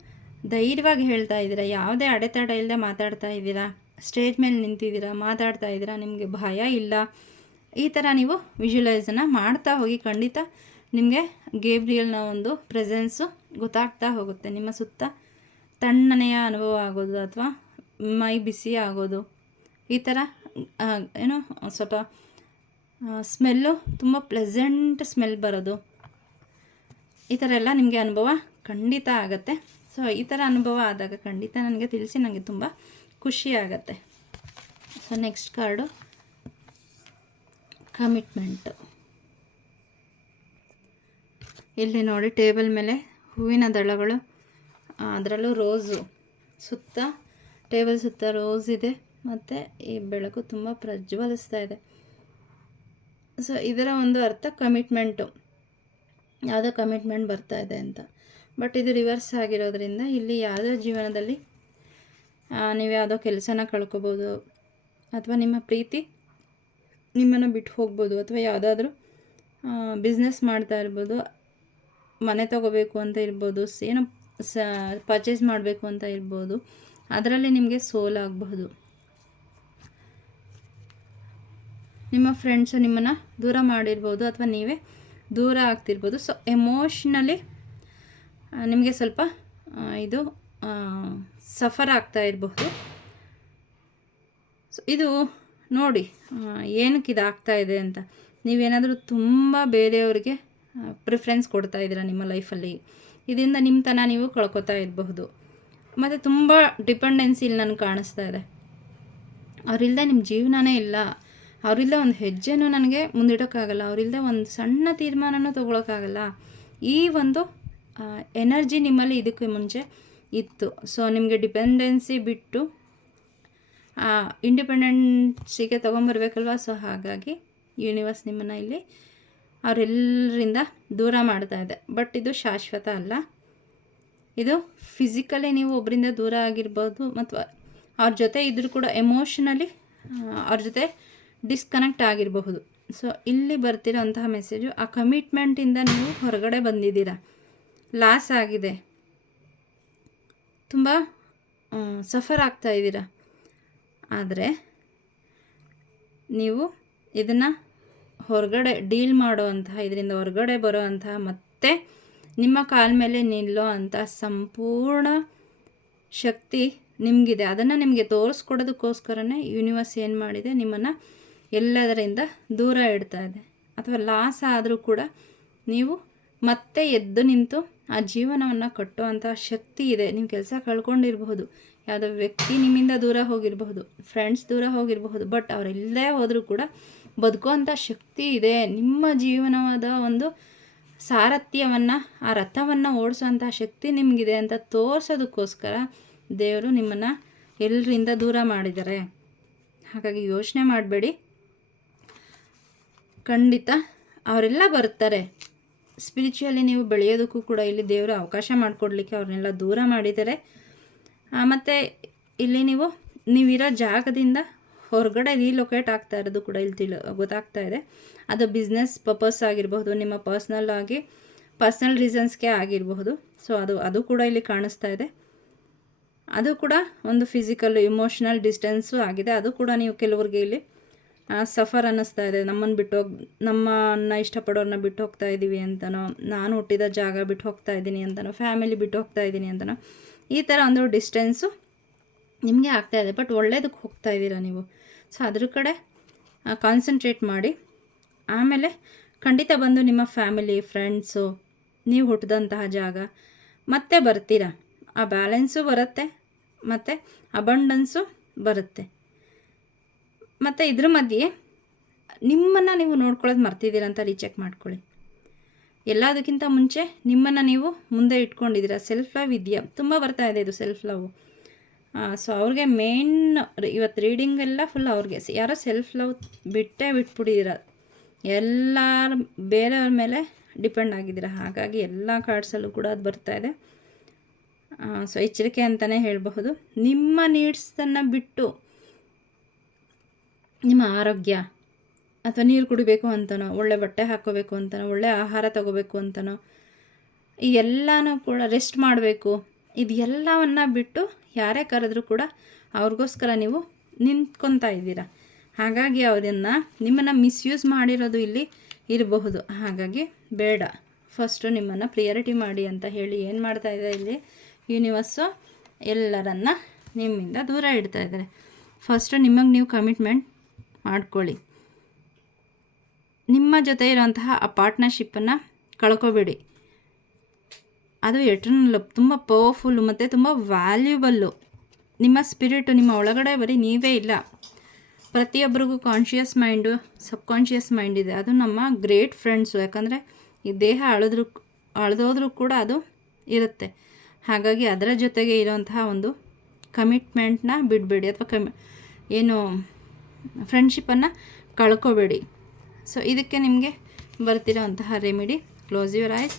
ಧೈರ್ಯವಾಗಿ ಹೇಳ್ತಾ ಇದ್ದೀರಾ. ಯಾವುದೇ ಅಡೆತಡೆ ಇಲ್ಲದೆ ಮಾತಾಡ್ತಾ ಇದ್ದೀರಾ. ಸ್ಟೇಜ್ ಮೇಲೆ ನಿಂತಿದ್ದೀರಾ, ಮಾತಾಡ್ತಾ ಇದ್ದೀರಾ, ನಿಮಗೆ ಭಯ ಇಲ್ಲ. ಈ ಥರ ನೀವು ವಿಜುವಲೈಸನ್ನು ಮಾಡ್ತಾ ಹೋಗಿ ಖಂಡಿತ ನಿಮಗೆ ಗೇಬ್ರಿಯಲ್ನ ಒಂದು ಪ್ರೆಸೆನ್ಸು ಗೊತ್ತಾಗ್ತಾ ಹೋಗುತ್ತೆ. ನಿಮ್ಮ ಸುತ್ತ ತಣ್ಣನೆಯ ಅನುಭವ ಆಗೋದು ಅಥವಾ ಮೈ ಬಿಸಿ ಆಗೋದು, ಈ ಥರ ಏನೋ ಸ್ವಲ್ಪ ಸ್ಮೆಲ್ಲು ತುಂಬ ಪ್ಲೆಸೆಂಟ್ ಸ್ಮೆಲ್ ಬರೋದು, ಈ ಥರ ಎಲ್ಲ ನಿಮಗೆ ಅನುಭವ ಖಂಡಿತ ಆಗುತ್ತೆ. ಸೊ ಈ ಥರ ಅನುಭವ ಆದಾಗ ಖಂಡಿತ ನನಗೆ ತಿಳಿಸಿ, ನನಗೆ ತುಂಬ ಖುಷಿ ಆಗುತ್ತೆ. So next card commitment. ಇಲ್ಲಿ ನೋಡಿ ಟೇಬಲ್ ಮೇಲೆ ಹೂವಿನ ದಳಗಳು, ಅದರಲ್ಲೂ ರೋಸು ಸುತ್ತ, ಟೇಬಲ್ ಸುತ್ತ ರೋಸ್ ಇದೆ ಮತ್ತು ಈ ಬೆಳಕು ತುಂಬ ಪ್ರಜ್ವಲಿಸ್ತಾ ಇದೆ. ಸೊ ಇದರ ಒಂದು ಅರ್ಥ ಕಮಿಟ್ಮೆಂಟು, ಯಾವುದೋ ಕಮಿಟ್ಮೆಂಟ್ ಬರ್ತಾ ಇದೆ ಅಂತ. ಬಟ್ ಇದು ರಿವರ್ಸ್ ಆಗಿರೋದ್ರಿಂದ ಇಲ್ಲಿ ಯಾವುದೋ ಜೀವನದಲ್ಲಿ ನೀವು ಯಾವುದೋ ಕೆಲಸನ ಕಳ್ಕೊಬೋದು, ಅಥವಾ ನಿಮ್ಮ ಪ್ರೀತಿ ನಿಮ್ಮನ್ನು ಬಿಟ್ಟು ಹೋಗ್ಬೋದು, ಅಥವಾ ಯಾವುದಾದ್ರೂ ಬಿಸ್ನೆಸ್ ಮಾಡ್ತಾ ಇರ್ಬೋದು, ಮನೆ ತೊಗೋಬೇಕು ಅಂತ ಇರ್ಬೋದು, ಏನೋ ಪರ್ಚೇಸ್ ಮಾಡಬೇಕು ಅಂತ ಇರ್ಬೋದು, ಅದರಲ್ಲಿ ನಿಮಗೆ ಸೋಲಾಗಬಹುದು. ನಿಮ್ಮ ಫ್ರೆಂಡ್ಸು ನಿಮ್ಮನ್ನು ದೂರ ಮಾಡಿರ್ಬೋದು, ಅಥವಾ ನೀವೇ ದೂರ ಆಗ್ತಿರ್ಬೋದು. ಸೊ ಎಮೋಷ್ನಲಿ ನಿಮಗೆ ಸ್ವಲ್ಪ ಇದು ಸಫರ್ ಆಗ್ತಾ ಇರಬಹುದು. ಸೊ ಇದು ನೋಡಿ ಏನಕ್ಕೆ ಇದಾಗ್ತಾ ಇದೆ ಅಂತ. ನೀವೇನಾದರೂ ತುಂಬ ಬೇರೆಯವ್ರಿಗೆ ಪ್ರಿಫರೆನ್ಸ್ ಕೊಡ್ತಾ ಇದ್ದೀರಾ ನಿಮ್ಮ ಲೈಫಲ್ಲಿ, ಇದರಿಂದ ನಿಮ್ಮತನ ನೀವು ಕಳ್ಕೊತಾ ಇರಬಹುದು. ಮತ್ತು ತುಂಬ ಡಿಪೆಂಡೆನ್ಸಿ ಇಲ್ಲಿ ನನಗೆ ಕಾಣಿಸ್ತಾ ಇದೆ. ಅವರಿಲ್ಲದೆ ನಿಮ್ಮ ಜೀವನನೇ ಇಲ್ಲ, ಅವರಿಲ್ಲದೆ ಒಂದು ಹೆಜ್ಜೆನೂ ನನಗೆ ಮುಂದಿಡೋಕ್ಕಾಗಲ್ಲ, ಅವರಿಲ್ಲದೆ ಒಂದು ಸಣ್ಣ ತೀರ್ಮಾನನೂ ತೊಗೊಳಕ್ಕಾಗಲ್ಲ. ಈ ಒಂದು ಎನರ್ಜಿ ನಿಮ್ಮಲ್ಲಿ ಇದಕ್ಕೆ ಮುಂಚೆ ಇತ್ತು. ಸೊ ನಿಮಗೆ ಡಿಪೆಂಡೆನ್ಸಿ ಬಿಟ್ಟು ಇಂಡಿಪೆಂಡೆನ್ಸಿಗೆ ತೊಗೊಂಬರ್ಬೇಕಲ್ವ. ಸೊ ಹಾಗಾಗಿ ಯೂನಿವರ್ಸ್ ನಿಮ್ಮನ್ನು ಇಲ್ಲಿ ಅವರೆಲ್ಲರಿಂದ ದೂರ ಮಾಡ್ತಾ ಇದೆ. ಬಟ್ ಇದು ಶಾಶ್ವತ ಅಲ್ಲ. ಇದು ಫಿಸಿಕಲಿ ನೀವು ಒಬ್ಬರಿಂದ ದೂರ ಆಗಿರ್ಬೋದು, ಮತ್ತು ಅವ್ರ ಜೊತೆ ಇದ್ದರೂ ಕೂಡ ಎಮೋಷ್ನಲಿ ಅವ್ರ ಜೊತೆ ಡಿಸ್ಕನೆಕ್ಟ್ ಆಗಿರಬಹುದು. ಸೊ ಇಲ್ಲಿ ಬರ್ತಿರೋಂತಹ ಮೆಸೇಜು, ಆ ಕಮಿಟ್ಮೆಂಟಿಂದ ನೀವು ಹೊರಗಡೆ ಬಂದಿದ್ದೀರಾ, ಲಾಸ್ ಆಗಿದೆ, ತುಂಬ ಸಫರ್ ಆಗ್ತಾ ಇದ್ದೀರಾ. ಆದರೆ ನೀವು ಇದನ್ನು ಹೊರಗಡೆ ಡೀಲ್ ಮಾಡುವಂತಹ, ಇದರಿಂದ ಹೊರಗಡೆ ಬರೋವಂತಹ, ಮತ್ತೆ ನಿಮ್ಮ ಕಾಲ ಮೇಲೆ ನಿಲ್ಲೋ ಅಂಥ ಸಂಪೂರ್ಣ ಶಕ್ತಿ ನಿಮಗಿದೆ. ಅದನ್ನು ನಿಮಗೆ ತೋರಿಸ್ಕೊಡೋದಕ್ಕೋಸ್ಕರನೇ ಯೂನಿವರ್ಸ್ ಏನು ಮಾಡಿದೆ, ನಿಮ್ಮನ್ನು ಎಲ್ಲದರಿಂದ ದೂರ ಇಡ್ತಾ ಇದೆ. ಅಥವಾ ಲಾಸ್ ಆದರೂ ಕೂಡ ನೀವು ಮತ್ತೆ ಎದ್ದು ನಿಂತು ಆ ಜೀವನವನ್ನು ಕಟ್ಟುವಂಥ ಶಕ್ತಿ ಇದೆ. ನೀವು ಕೆಲಸ ಕಳ್ಕೊಂಡಿರಬಹುದು, ಯಾವುದೋ ವ್ಯಕ್ತಿ ನಿಮ್ಮಿಂದ ದೂರ ಹೋಗಿರಬಹುದು, ಫ್ರೆಂಡ್ಸ್ ದೂರ ಹೋಗಿರಬಹುದು, ಬಟ್ ಅವರೆಲ್ಲೇ ಹೋದರೂ ಕೂಡ ಬದುಕುವಂಥ ಶಕ್ತಿ ಇದೆ. ನಿಮ್ಮ ಜೀವನವಾದ ಒಂದು ಸಾರಥ್ಯವನ್ನು, ಆ ರಥವನ್ನು ಓಡಿಸೋಂಥ ಶಕ್ತಿ ನಿಮಗಿದೆ ಅಂತ ತೋರಿಸೋದಕ್ಕೋಸ್ಕರ ದೇವರು ನಿಮ್ಮನ್ನು ಎಲ್ಲರಿಂದ ದೂರ ಮಾಡಿದ್ದಾರೆ. ಹಾಗಾಗಿ ಯೋಚನೆ ಮಾಡಬೇಡಿ, ಖಂಡಿತ ಅವರೆಲ್ಲ ಬರ್ತಾರೆ. ಸ್ಪಿರಿಚುವಲಿ ನೀವು ಬೆಳೆಯೋದಕ್ಕೂ ಕೂಡ ಇಲ್ಲಿ ದೇವರು ಅವಕಾಶ ಮಾಡಿಕೊಡ್ಲಿಕ್ಕೆ ಅವ್ರನ್ನೆಲ್ಲ ದೂರ ಮಾಡಿದ್ದಾರೆ. ಮತ್ತು ಇಲ್ಲಿ ನೀವಿರೋ ಜಾಗದಿಂದ ಹೊರಗಡೆ ರೀಲೊಕೇಟ್ ಆಗ್ತಾ ಇರೋದು ಕೂಡ ಇಲ್ಲಿ ಗೊತ್ತಾಗ್ತಾ ಇದೆ. ಅದು ಬಿಸ್ನೆಸ್ ಪರ್ಪಸ್ ಆಗಿರಬಹುದು, ನಿಮ್ಮ ಪರ್ಸ್ನಲ್ ರೀಸನ್ಸ್ಗೆ ಆಗಿರಬಹುದು. ಸೊ ಅದು ಕೂಡ ಇಲ್ಲಿ ಕಾಣಿಸ್ತಾ ಇದೆ. ಅದು ಕೂಡ ಒಂದು ಫಿಸಿಕಲ್ ಇಮೋಷ್ನಲ್ ಡಿಸ್ಟೆನ್ಸು ಆಗಿದೆ. ಅದು ಕೂಡ ನೀವು ಕೆಲವ್ರಿಗೆ ಇಲ್ಲಿ ಸಫರ್ ಅನ್ನಿಸ್ತಾ ಇದೆ. ನಮ್ಮನ್ನು ಇಷ್ಟಪಡೋರನ್ನ ಬಿಟ್ಟು ಹೋಗ್ತಾ ಇದ್ದೀವಿ ಅಂತನೋ, ನಾನು ಹುಟ್ಟಿದ ಜಾಗ ಬಿಟ್ಟು ಹೋಗ್ತಾ ಇದ್ದೀನಿ ಅಂತನೋ, ಫ್ಯಾಮಿಲಿ ಬಿಟ್ಟು ಹೋಗ್ತಾ ಇದ್ದೀನಿ ಅಂತನೋ, ಈ ಥರ ಒಂದು ಡಿಸ್ಟೆನ್ಸು ನಿಮಗೆ ಆಗ್ತಾಯಿದೆ. ಬಟ್ ಒಳ್ಳೇದಕ್ಕೆ ಹೋಗ್ತಾ ಇದ್ದೀರಾ ನೀವು. ಸೊ ಅದ್ರ ಕಡೆ ಕಾನ್ಸಂಟ್ರೇಟ್ ಮಾಡಿ. ಆಮೇಲೆ ಖಂಡಿತ ಬಂದು ನಿಮ್ಮ ಫ್ಯಾಮಿಲಿ, ಫ್ರೆಂಡ್ಸು, ನೀವು ಹುಟ್ಟಿದಂತಹ ಜಾಗ ಮತ್ತೆ ಬರ್ತೀರಾ. ಆ ಬ್ಯಾಲೆನ್ಸು ಬರುತ್ತೆ, ಮತ್ತು ಅಬಂಡೆನ್ಸು ಬರುತ್ತೆ. ಮತ್ತು ಇದ್ರ ಮಧ್ಯೆ ನಿಮ್ಮನ್ನು ನೀವು ನೋಡ್ಕೊಳ್ಳೋದು ಮರ್ತಿದ್ದೀರಾ ಅಂತ ರೀಚೆಕ್ ಮಾಡ್ಕೊಳ್ಳಿ. ಎಲ್ಲದಕ್ಕಿಂತ ಮುಂಚೆ ನಿಮ್ಮನ್ನು ನೀವು ಮುಂದೆ ಇಟ್ಕೊಂಡಿದ್ದೀರಾ. ಸೆಲ್ಫ್ ಲವ್ ಇದೆಯಾ? ತುಂಬ ಬರ್ತಾ ಇದೆ ಇದು ಸೆಲ್ಫ್ ಲವ್. ಸೊ ಅವ್ರಿಗೆ ಮೇನ್ ಇವತ್ತು ರೀಡಿಂಗೆಲ್ಲ ಫುಲ್ ಅವ್ರಿಗೆ. ಯಾರೋ ಸೆಲ್ಫ್ ಲವ್ ಬಿಟ್ಬಿಟ್ಟಿದ್ದೀರ, ಎಲ್ಲರ ಬೇರೆಯವ್ರ ಮೇಲೆ ಡಿಪೆಂಡ್ ಆಗಿದ್ದೀರ. ಹಾಗಾಗಿ ಎಲ್ಲ ಕಾರ್ಡ್ಸಲ್ಲೂ ಕೂಡ ಅದು ಬರ್ತಾಯಿದೆ. ಸೊ ಎಚ್ಚರಿಕೆ ಅಂತಲೇ ಹೇಳಬಹುದು. ನಿಮ್ಮ ನೀಡ್ಸನ್ನು ಬಿಟ್ಟು ನಿಮ್ಮ ಆರೋಗ್ಯ ಅಥವಾ ನೀರು ಕುಡಿಬೇಕು ಅಂತನೋ, ಒಳ್ಳೆ ಬಟ್ಟೆ ಹಾಕ್ಕೋಬೇಕು ಅಂತನೋ, ಒಳ್ಳೆ ಆಹಾರ ತಗೋಬೇಕು ಅಂತನೋ, ಈ ಎಲ್ಲನೂ ಕೂಡ ರೆಸ್ಟ್ ಮಾಡಬೇಕು, ಇದೆಲ್ಲವನ್ನು ಬಿಟ್ಟು ಯಾರೇ ಕರೆದ್ರೂ ಕೂಡ ಅವ್ರಿಗೋಸ್ಕರ ನೀವು ನಿಂತ್ಕೊತಾ ಇದ್ದೀರಾ. ಹಾಗಾಗಿ ಅದನ್ನು ನಿಮ್ಮನ್ನು ಮಿಸ್ಯೂಸ್ ಮಾಡಿರೋದು ಇಲ್ಲಿ ಇರಬಹುದು. ಹಾಗಾಗಿ ಬೇಡ, ಫಸ್ಟು ನಿಮ್ಮನ್ನು ಪ್ರಿಯಾರಿಟಿ ಮಾಡಿ ಅಂತ ಹೇಳಿ ಏನು ಮಾಡ್ತಾ ಇದೆ ಇಲ್ಲಿ ಯೂನಿವರ್ಸು, ಎಲ್ಲರನ್ನ ನಿಮ್ಮಿಂದ ದೂರ ಇಡ್ತಾ ಇದ್ದಾರೆ. ಫಸ್ಟು ನಿಮಗೆ ನೀವು ಕಮಿಟ್ಮೆಂಟ್ ಮಾಡ್ಕೊಳ್ಳಿ. ನಿಮ್ಮ ಜೊತೆ ಇರೋಂತಹ ಆ ಪಾರ್ಟ್ನರ್ಶಿಪ್ಪನ್ನು ಕಳ್ಕೊಬೇಡಿ. ಅದು ಎಟರ್ನಲ್, ತುಂಬ ಪವರ್ಫುಲ್ಲು ಮತ್ತು ತುಂಬ ವ್ಯಾಲ್ಯೂಬಲ್ಲು. ನಿಮ್ಮ ಸ್ಪಿರಿಟು ನಿಮ್ಮ ಒಳಗಡೆ ಬರೀ ನೀವೇ ಇಲ್ಲ, ಪ್ರತಿಯೊಬ್ಬರಿಗೂ ಕಾನ್ಷಿಯಸ್ ಮೈಂಡು, ಸಬ್ಕಾನ್ಷಿಯಸ್ ಮೈಂಡ್ ಇದೆ. ಅದು ನಮ್ಮ ಗ್ರೇಟ್ ಫ್ರೆಂಡ್ಸು. ಯಾಕಂದರೆ ಈ ದೇಹ ಅಳೆದೋದ್ರೂ ಕೂಡ ಅದು ಇರುತ್ತೆ. ಹಾಗಾಗಿ ಅದರ ಜೊತೆಗೆ ಇರೋಂತಹ ಒಂದು ಕಮಿಟ್ಮೆಂಟ್ನ ಬಿಡಬೇಡಿ, ಅಥವಾ ಫ್ರೆಂಡ್ಶಿಪ್ಪನ್ನು ಕಳ್ಕೊಬೇಡಿ. ಸೊ ಇದಕ್ಕೆ ನಿಮಗೆ ಬರ್ತಿರೋ ಅಂತಹ remedy, close your eyes,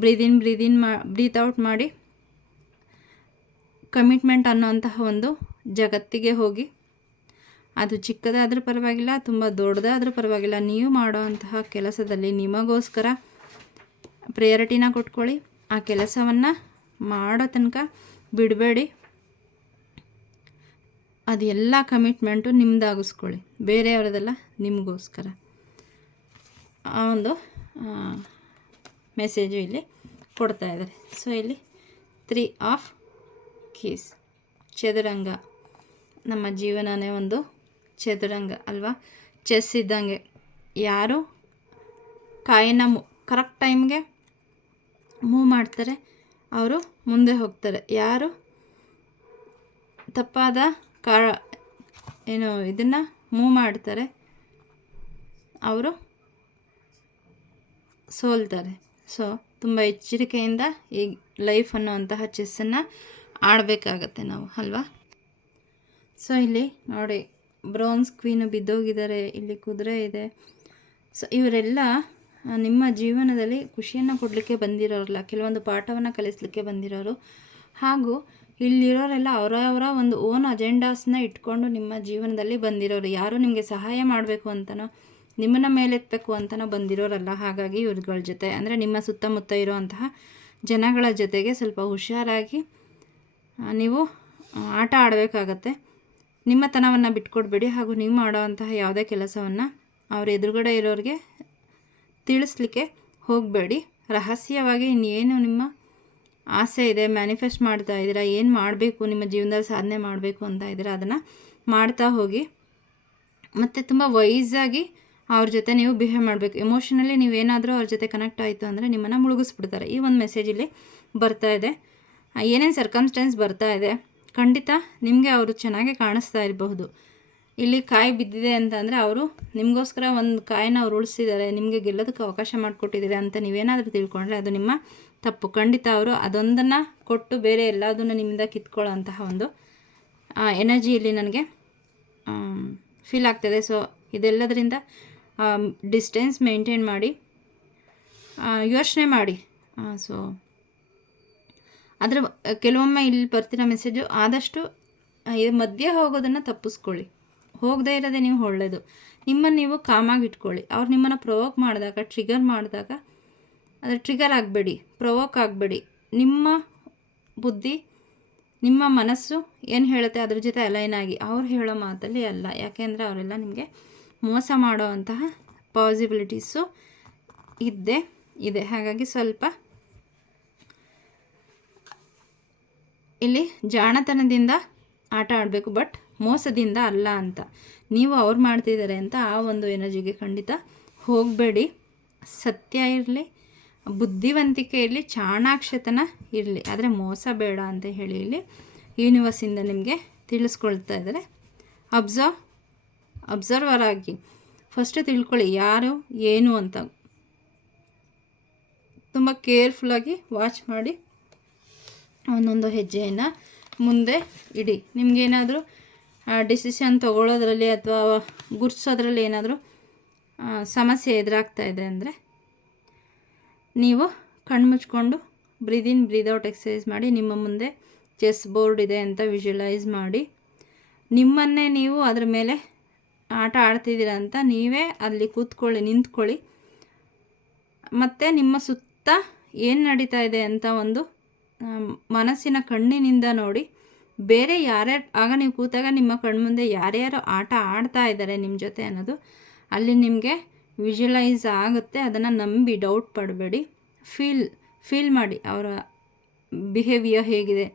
breathe out ಮಾಡಿ, ಕಮಿಟ್ಮೆಂಟ್ ಅನ್ನೋಂತಹ ಒಂದು ಜಗತ್ತಿಗೆ ಹೋಗಿ. ಅದು ಚಿಕ್ಕದಾದರೂ ಪರವಾಗಿಲ್ಲ, ತುಂಬ ದೊಡ್ಡದಾದರೂ ಪರವಾಗಿಲ್ಲ, ನೀವು ಮಾಡೋವಂತಹ ಕೆಲಸದಲ್ಲಿ ನಿಮಗೋಸ್ಕರ ಪ್ರಿಯಾರಿಟಿನ ಕೊಟ್ಕೊಳ್ಳಿ. ಆ ಕೆಲಸವನ್ನು ಮಾಡೋ ತನಕ ಬಿಡಬೇಡಿ. ಅದು ಎಲ್ಲ ಕಮಿಟ್ಮೆಂಟು ನಿಮ್ಮದಾಗಿಸ್ಕೊಳ್ಳಿ, ಬೇರೆಯವ್ರದೆಲ್ಲ ನಿಮಗೋಸ್ಕರ. ಆ ಒಂದು ಮೆಸೇಜು ಇಲ್ಲಿ ಕೊಡ್ತಾ ಇದ್ದಾರೆ. ಸೊ ಇಲ್ಲಿ 3 ಆಫ್ ಕೀಸ್, ಚದುರಂಗ. ನಮ್ಮ ಜೀವನನೇ ಒಂದು ಚದುರಂಗ ಅಲ್ವಾ, ಚೆಸ್ ಇದ್ದಂಗೆ. ಯಾರು ಕಾಯಿನ ಕರೆಕ್ಟ್ ಟೈಮ್ಗೆ ಮೂವ್ ಮಾಡ್ತಾರೆ ಅವರು ಮುಂದೆ ಹೋಗ್ತಾರೆ. ಯಾರು ತಪ್ಪಾದ ಇದನ್ನು ಮೂವ್ ಮಾಡ್ತಾರೆ ಅವರು ಸೋಲ್ತಾರೆ. ಸೊ ತುಂಬ ಎಚ್ಚರಿಕೆಯಿಂದ ಈ ಲೈಫ್ ಅನ್ನೋವಂತಹ ಚೆಸ್ಸನ್ನು ಆಡಬೇಕಾಗತ್ತೆ ನಾವು ಅಲ್ವಾ. ಸೊ ಇಲ್ಲಿ ನೋಡಿ, ಬ್ರೋನ್ಸ್ ಕ್ವೀನು ಬಿದ್ದೋಗಿದ್ದಾರೆ, ಇಲ್ಲಿ ಕುದುರೆ ಇದೆ. ಸೊ ಇವರೆಲ್ಲ ನಿಮ್ಮ ಜೀವನದಲ್ಲಿ ಖುಷಿಯನ್ನು ಕೊಡಲಿಕ್ಕೆ ಬಂದಿರೋರಲ್ಲ, ಕೆಲವೊಂದು ಪಾಠವನ್ನು ಕಲಿಸಲಿಕ್ಕೆ ಬಂದಿರೋರು. ಹಾಗೂ ಇಲ್ಲಿರೋರೆಲ್ಲ ಅವರವರ ಒಂದು ಓನ್ ಅಜೆಂಡಾಸ್ನ ಇಟ್ಕೊಂಡು ನಿಮ್ಮ ಜೀವನದಲ್ಲಿ ಬಂದಿರೋರು. ಯಾರು ನಿಮಗೆ ಸಹಾಯ ಮಾಡಬೇಕು ಅಂತನೋ ನಿಮ್ಮನ್ನು ಮೇಲೆತ್ತಬೇಕು ಅಂತನೋ ಬಂದಿರೋರಲ್ಲ. ಹಾಗಾಗಿ ಇವ್ರುಗಳ ಜೊತೆ ಅಂದರೆ ನಿಮ್ಮ ಸುತ್ತಮುತ್ತ ಇರೋವಂತಹ ಜನಗಳ ಜೊತೆಗೆ ಸ್ವಲ್ಪ ಹುಷಾರಾಗಿ ನೀವು ಆಟ ಆಡಬೇಕಾಗತ್ತೆ. ನಿಮ್ಮತನವನ್ನು ಬಿಟ್ಕೊಡ್ಬೇಡಿ. ಹಾಗೂ ನೀವು ಮಾಡೋವಂತಹ ಯಾವುದೇ ಕೆಲಸವನ್ನು ಅವ್ರ ಎದುರುಗಡೆ ಇರೋರಿಗೆ ತಿಳಿಸ್ಲಿಕ್ಕೆ ಹೋಗಬೇಡಿ. ರಹಸ್ಯವಾಗಿ ಇನ್ನೇನು ನಿಮ್ಮ ಆಸೆ ಇದೆ, ಮ್ಯಾನಿಫೆಸ್ಟ್ ಮಾಡ್ತಾ ಇದ್ದೀರಾ, ಏನು ಮಾಡಬೇಕು ನಿಮ್ಮ ಜೀವನದಲ್ಲಿ ಸಾಧನೆ ಮಾಡಬೇಕು ಅಂತ ಇದ್ದೀರಾ, ಅದನ್ನು ಮಾಡ್ತಾ ಹೋಗಿ. ಮತ್ತು ತುಂಬ ವೈಸಾಗಿ ಅವ್ರ ಜೊತೆ ನೀವು ಬಿಹೇವ್ ಮಾಡಬೇಕು. ಎಮೋಷನಲಿ ನೀವೇನಾದರೂ ಅವ್ರ ಜೊತೆ ಕನೆಕ್ಟ್ ಆಯಿತು ಅಂದರೆ ನಿಮ್ಮನ್ನು ಮುಳುಗಿಸ್ಬಿಡ್ತಾರೆ. ಈ ಒಂದು ಮೆಸೇಜ್ ಇಲ್ಲಿ ಬರ್ತಾ ಇದೆ. ಏನೇನು ಸರ್ಕಮ್ಸ್ಟೆನ್ಸ್ ಬರ್ತಾ ಇದೆ, ಖಂಡಿತ ನಿಮಗೆ ಅವರು ಚೆನ್ನಾಗೇ ಕಾಣಿಸ್ತಾ ಇರಬಹುದು. ಇಲ್ಲಿ ಕಾಯಿ ಬಿದ್ದಿದೆ ಅಂತಂದರೆ ಅವರು ನಿಮಗೋಸ್ಕರ ಒಂದು ಕಾಯಿನ ಅವ್ರು ಉಳಿಸಿದ್ದಾರೆ, ನಿಮಗೆ ಗೆಲ್ಲೋದಕ್ಕೆ ಅವಕಾಶ ಮಾಡಿಕೊಟ್ಟಿದ್ದಾರೆ ಅಂತ ನೀವೇನಾದರೂ ತಿಳ್ಕೊಂಡ್ರೆ ಅದು ನಿಮ್ಮ ತಪ್ಪು. ಖಂಡಿತ ಅವರು ಅದೊಂದನ್ನು ಕೊಟ್ಟು ಬೇರೆ ಎಲ್ಲದನ್ನು ನಿಮ್ಮಿಂದ ಕಿತ್ಕೊಳ್ಳೋ ಅಂತಹ ಒಂದು ಎನರ್ಜಿ ಇಲ್ಲಿ ನನಗೆ ಫೀಲ್ ಆಗ್ತದೆ. ಸೊ ಇದೆಲ್ಲದರಿಂದ ಡಿಸ್ಟೆನ್ಸ್ ಮೇಂಟೈನ್ ಮಾಡಿ, ಯೋಚನೆ ಮಾಡಿ. ಸೊ ಅದರ ಕೆಲವೊಮ್ಮೆ ಇಲ್ಲಿ ಬರ್ತಿರೋ ಮೆಸೇಜು ಆದಷ್ಟು ಮಧ್ಯೆ ಹೋಗೋದನ್ನು ತಪ್ಪಿಸ್ಕೊಳ್ಳಿ. ಹೋಗದೇ ಇರೋದೇ ನೀವು ಒಳ್ಳೆಯದು. ನಿಮ್ಮನ್ನು ನೀವು ಕಾಮಾಗಿ ಇಟ್ಕೊಳ್ಳಿ. ಅವ್ರು ನಿಮ್ಮನ್ನು ಪ್ರೊವೋಕ್ ಮಾಡಿದಾಗ, ಟ್ರಿಗರ್ ಮಾಡಿದಾಗ ಅದು ಟ್ರಿಗರ್ ಆಗಬೇಡಿ, ಪ್ರೊವೋಕ್ ಆಗಬೇಡಿ. ನಿಮ್ಮ ಬುದ್ಧಿ, ನಿಮ್ಮ ಮನಸ್ಸು ಏನು ಹೇಳುತ್ತೆ ಅದ್ರ ಜೊತೆ ಅಲೈನ್ ಆಗಿ, ಅವ್ರು ಹೇಳೋ ಮಾತಲ್ಲಿ ಅಲ್ಲ. ಯಾಕೆಂದರೆ ಅವರೆಲ್ಲ ನಿಮಗೆ ಮೋಸ ಮಾಡೋ ಅಂತಹ ಪಾಸಿಬಿಲಿಟೀಸು ಇದೆ. ಹಾಗಾಗಿ ಸ್ವಲ್ಪ ಇಲ್ಲಿ ಜಾಣತನದಿಂದ ಆಟ ಆಡಬೇಕು, ಬಟ್ ಮೋಸದಿಂದ ಅಲ್ಲ ಅಂತ. ನೀವು ಅವ್ರು ಮಾಡ್ತಿದ್ದಾರೆ ಅಂತ ಆ ಒಂದು ಎನರ್ಜಿಗೆ ಖಂಡಿತ ಹೋಗಬೇಡಿ. ಸತ್ಯ ಇರಲಿ, ಬುದ್ಧಿವಂತಿಕೆ ಇರಲಿ, ಚಾಣಾಕ್ಷತನ ಇರಲಿ, ಆದರೆ ಮೋಸ ಬೇಡ ಅಂತ ಹೇಳಿ ಇಲ್ಲಿ ಯೂನಿವರ್ಸಿಂದ ನಿಮಗೆ ತಿಳಿಸ್ಕೊಳ್ತಾ ಇದ್ದಾರೆ. ಅಬ್ಸರ್ವರ್ ಆಗಿ ಫಸ್ಟು ತಿಳ್ಕೊಳ್ಳಿ ಯಾರು ಏನು ಅಂತ. ತುಂಬ ಕೇರ್ಫುಲ್ಲಾಗಿ ವಾಚ್ ಮಾಡಿ ಒಂದೊಂದು ಹೆಜ್ಜೆಯನ್ನು ಮುಂದೆ ಇಡಿ. ನಿಮಗೇನಾದರೂ ಡಿಸಿಷನ್ ತೊಗೊಳ್ಳೋದ್ರಲ್ಲಿ ಅಥವಾ ಗುರ್ಸೋದ್ರಲ್ಲಿ ಏನಾದರೂ ಸಮಸ್ಯೆ ಎದುರಾಗ್ತಾ ಇದೆ ಅಂದರೆ ನೀವು ಕಣ್ಮುಚ್ಕೊಂಡು ಬ್ರೀದ್ ಇನ್ ಬ್ರೀದ್ ಔಟ್ ಎಕ್ಸಸೈಸ್ ಮಾಡಿ. ನಿಮ್ಮ ಮುಂದೆ ಚೆಸ್ ಬೋರ್ಡ್ ಇದೆ ಅಂತ ವಿಜುವಲೈಸ್ ಮಾಡಿ, ನಿಮ್ಮನ್ನೇ ನೀವು ಅದ್ರ ಮೇಲೆ ಆಟ ಆಡ್ತಿದ್ದೀರ ಅಂತ ನೀವೇ ಅಲ್ಲಿ ನಿಂತ್ಕೊಳ್ಳಿ. ಮತ್ತು ನಿಮ್ಮ ಸುತ್ತ ಏನು ನಡೀತಾ ಇದೆ ಅಂತ ಒಂದು ಮನಸ್ಸಿನ ಕಣ್ಣಿನಿಂದ ನೋಡಿ. ಬೇರೆ ಯಾರ್ಯಾರು ಆಗ ನೀವು ಕೂತಾಗ ನಿಮ್ಮ ಕಣ್ಮುಂದೆ ಯಾರ್ಯಾರು ಆಟ ಆಡ್ತಾ ಇದ್ದಾರೆ ನಿಮ್ಮ ಜೊತೆ ಅನ್ನೋದು ಅಲ್ಲಿ ನಿಮಗೆ ವಿಜುವಲೈಸ್ ಆಗುತ್ತೆ. ಅದನ್ನು ನಂಬಿ ಡೌಟ್ ಪಡಬೇಡಿ. ಫೀಲ್ ಮಾಡಿ ಅವರ ಬಿಹೇವಿಯರ್ ಹೇಗಿದೆ.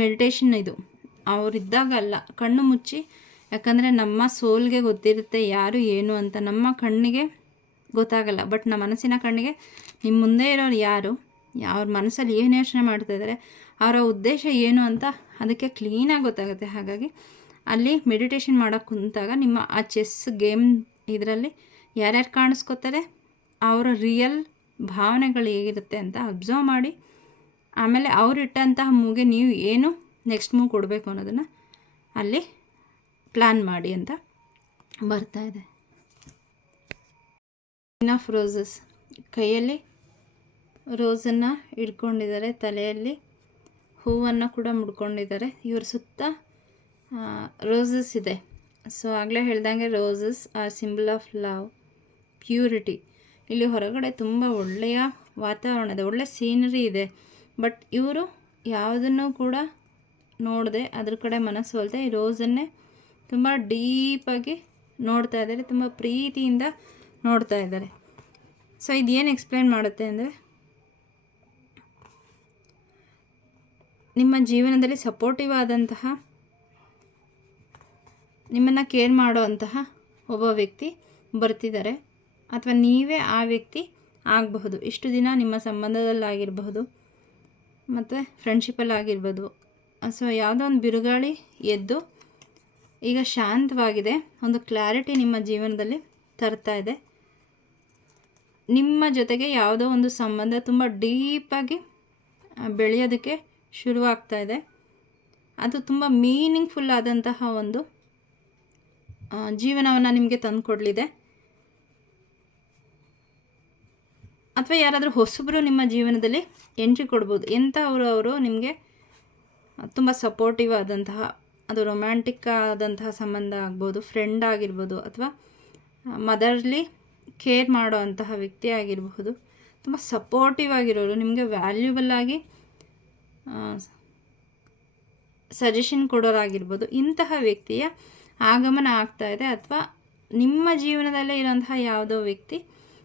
ಮೆಡಿಟೇಷನ್ ಇದು ಅವರಿದ್ದಾಗ ಅಲ್ಲ, ಕಣ್ಣು ಮುಚ್ಚಿ. ಯಾಕಂದರೆ ನಮ್ಮ ಸೋಲ್ಗೆ ಗೊತ್ತಿರುತ್ತೆ ಯಾರು ಏನು ಅಂತ. ನಮ್ಮ ಕಣ್ಣಿಗೆ ಗೊತ್ತಾಗಲ್ಲ, ಬಟ್ ನಮ್ಮ ಮನಸ್ಸಿನ ಕಣ್ಣಿಗೆ ನಿಮ್ಮ ಮುಂದೆ ಇರೋರು ಯಾರು, ಅವ್ರ ಮನಸ್ಸಲ್ಲಿ ಏನು ಯೋಚನೆ ಮಾಡ್ತಾಯಿದ್ದಾರೆ, ಅವರ ಉದ್ದೇಶ ಏನು ಅಂತ ಅದಕ್ಕೆ ಕ್ಲೀನಾಗಿ ಗೊತ್ತಾಗುತ್ತೆ. ಹಾಗಾಗಿ ಅಲ್ಲಿ ಮೆಡಿಟೇಷನ್ ಮಾಡೋಕ್ಕೆ ಕುಂತಾಗ ನಿಮ್ಮ ಆ ಚೆಸ್ ಗೇಮ್ ಇದರಲ್ಲಿ ಯಾರ್ಯಾರು ಕಾಣಿಸ್ಕೋತಾರೆ, ಅವರ ರಿಯಲ್ ಭಾವನೆಗಳು ಹೇಗಿರುತ್ತೆ ಅಂತ ಅಬ್ಸರ್ವ್ ಮಾಡಿ. ಆಮೇಲೆ ಅವರಿಟ್ಟಂತಹ ಮೂಗೆ ನೀವು ಏನು ನೆಕ್ಸ್ಟ್ ಮೂವ್ ಕೊಡಬೇಕು ಅನ್ನೋದನ್ನು ಅಲ್ಲಿ ಪ್ಲ್ಯಾನ್ ಮಾಡಿ ಅಂತ ಬರ್ತಾ ಇದೆ. ಕ್ವೀನ್ ಆಫ್ ರೋಸಸ್ ಕೈಯಲ್ಲಿ ರೋಸನ್ನು ಇಟ್ಕೊಂಡಿದ್ದಾರೆ, ತಲೆಯಲ್ಲಿ ಹೂವನ್ನು ಕೂಡ ಮುಡ್ಕೊಂಡಿದ್ದಾರೆ. ಇವ್ರ ಸುತ್ತ ರೋಸಸ್ ಇದೆ. ಸೊ ಆಗಲೇ ಹೇಳ್ದಂಗೆ roses are symbol of love, purity. ಇಲ್ಲಿ ಹೊರಗಡೆ ತುಂಬ ಒಳ್ಳೆಯ ವಾತಾವರಣ ಇದೆ, ಒಳ್ಳೆಯ ಸೀನರಿ ಇದೆ. ಬಟ್ ಇವರು ಯಾವುದನ್ನು ಕೂಡ ನೋಡದೆ ಅದ್ರ ಕಡೆ ಮನಸ್ಸು ಹೋಲ್ತೆ ಈ ರೋಸನ್ನೇ ತುಂಬ ಡೀಪಾಗಿ ನೋಡ್ತಾ ಇದ್ದಾರೆ, ತುಂಬ ಪ್ರೀತಿಯಿಂದ ನೋಡ್ತಾ ಇದ್ದಾರೆ. ಸೊ ಇದೇನು ಎಕ್ಸ್ಪ್ಲೇನ್ ಮಾಡುತ್ತೆ ಅಂದರೆ ನಿಮ್ಮ ಜೀವನದಲ್ಲಿ ಸಪೋರ್ಟಿವ್ ಆದಂತಹ, ನಿಮ್ಮನ್ನು ಕೇರ್ ಮಾಡುವಂತಹ ಒಬ್ಬ ವ್ಯಕ್ತಿ ಬರ್ತಿದ್ದಾರೆ, ಅಥವಾ ನೀವೇ ಆ ವ್ಯಕ್ತಿ ಆಗಬಹುದು. ಇಷ್ಟು ದಿನ ನಿಮ್ಮ ಸಂಬಂಧದಲ್ಲಾಗಿರಬಹುದು ಮತ್ತು ಫ್ರೆಂಡ್ಶಿಪ್ಪಲ್ಲಾಗಿರ್ಬೋದು. ಸೊ ಯಾವುದೋ ಒಂದು ಬಿರುಗಾಳಿ ಎದ್ದು ಈಗ ಶಾಂತವಾಗಿದೆ, ಒಂದು ಕ್ಲಾರಿಟಿ ನಿಮ್ಮ ಜೀವನದಲ್ಲಿ ತರ್ತಾ ಇದೆ. ನಿಮ್ಮ ಜೊತೆಗೆ ಯಾವುದೋ ಒಂದು ಸಂಬಂಧ ತುಂಬ ಡೀಪಾಗಿ ಬೆಳೆಯೋದಕ್ಕೆ ಶುರುವಾಗ್ತಾ ಇದೆ. ಅದು ತುಂಬ ಮೀನಿಂಗ್ಫುಲ್ ಆದಂತಹ ಒಂದು ಜೀವನವನ್ನು ನಿಮಗೆ ತಂದುಕೊಡಲಿದೆ. ಅಥವಾ ಯಾರಾದರೂ ಹೊಸಬರು ನಿಮ್ಮ ಜೀವನದಲ್ಲಿ ಎಂಟ್ರಿ ಕೊಡ್ಬೋದು. ಅವರು ನಿಮಗೆ ತುಂಬ ಸಪೋರ್ಟಿವ್ ಆದಂತಹ, ಅದು ರೊಮ್ಯಾಂಟಿಕ್ ಆದಂತಹ ಸಂಬಂಧ ಆಗ್ಬೋದು, ಫ್ರೆಂಡ್ ಆಗಿರ್ಬೋದು, ಅಥವಾ ಮದರ್ಲಿ ಕೇರ್ ಮಾಡೋ ಅಂತಹ ವ್ಯಕ್ತಿ ಆಗಿರಬಹುದು. ತುಂಬ ಸಪೋರ್ಟಿವ್ ಆಗಿರೋರು, ನಿಮಗೆ ವ್ಯಾಲ್ಯೂಬಲ್ ಆಗಿ ಸಜೆಷನ್ ಕೊಡೋರಾಗಿರ್ಬೋದು. ಇಂತಹ ವ್ಯಕ್ತಿಯ ಆಗಮನ ಆಗ್ತಾ ಇದೆ, ಅಥವಾ ನಿಮ್ಮ ಜೀವನದಲ್ಲೇ ಇರೋಂತಹ ಯಾವುದೋ ವ್ಯಕ್ತಿ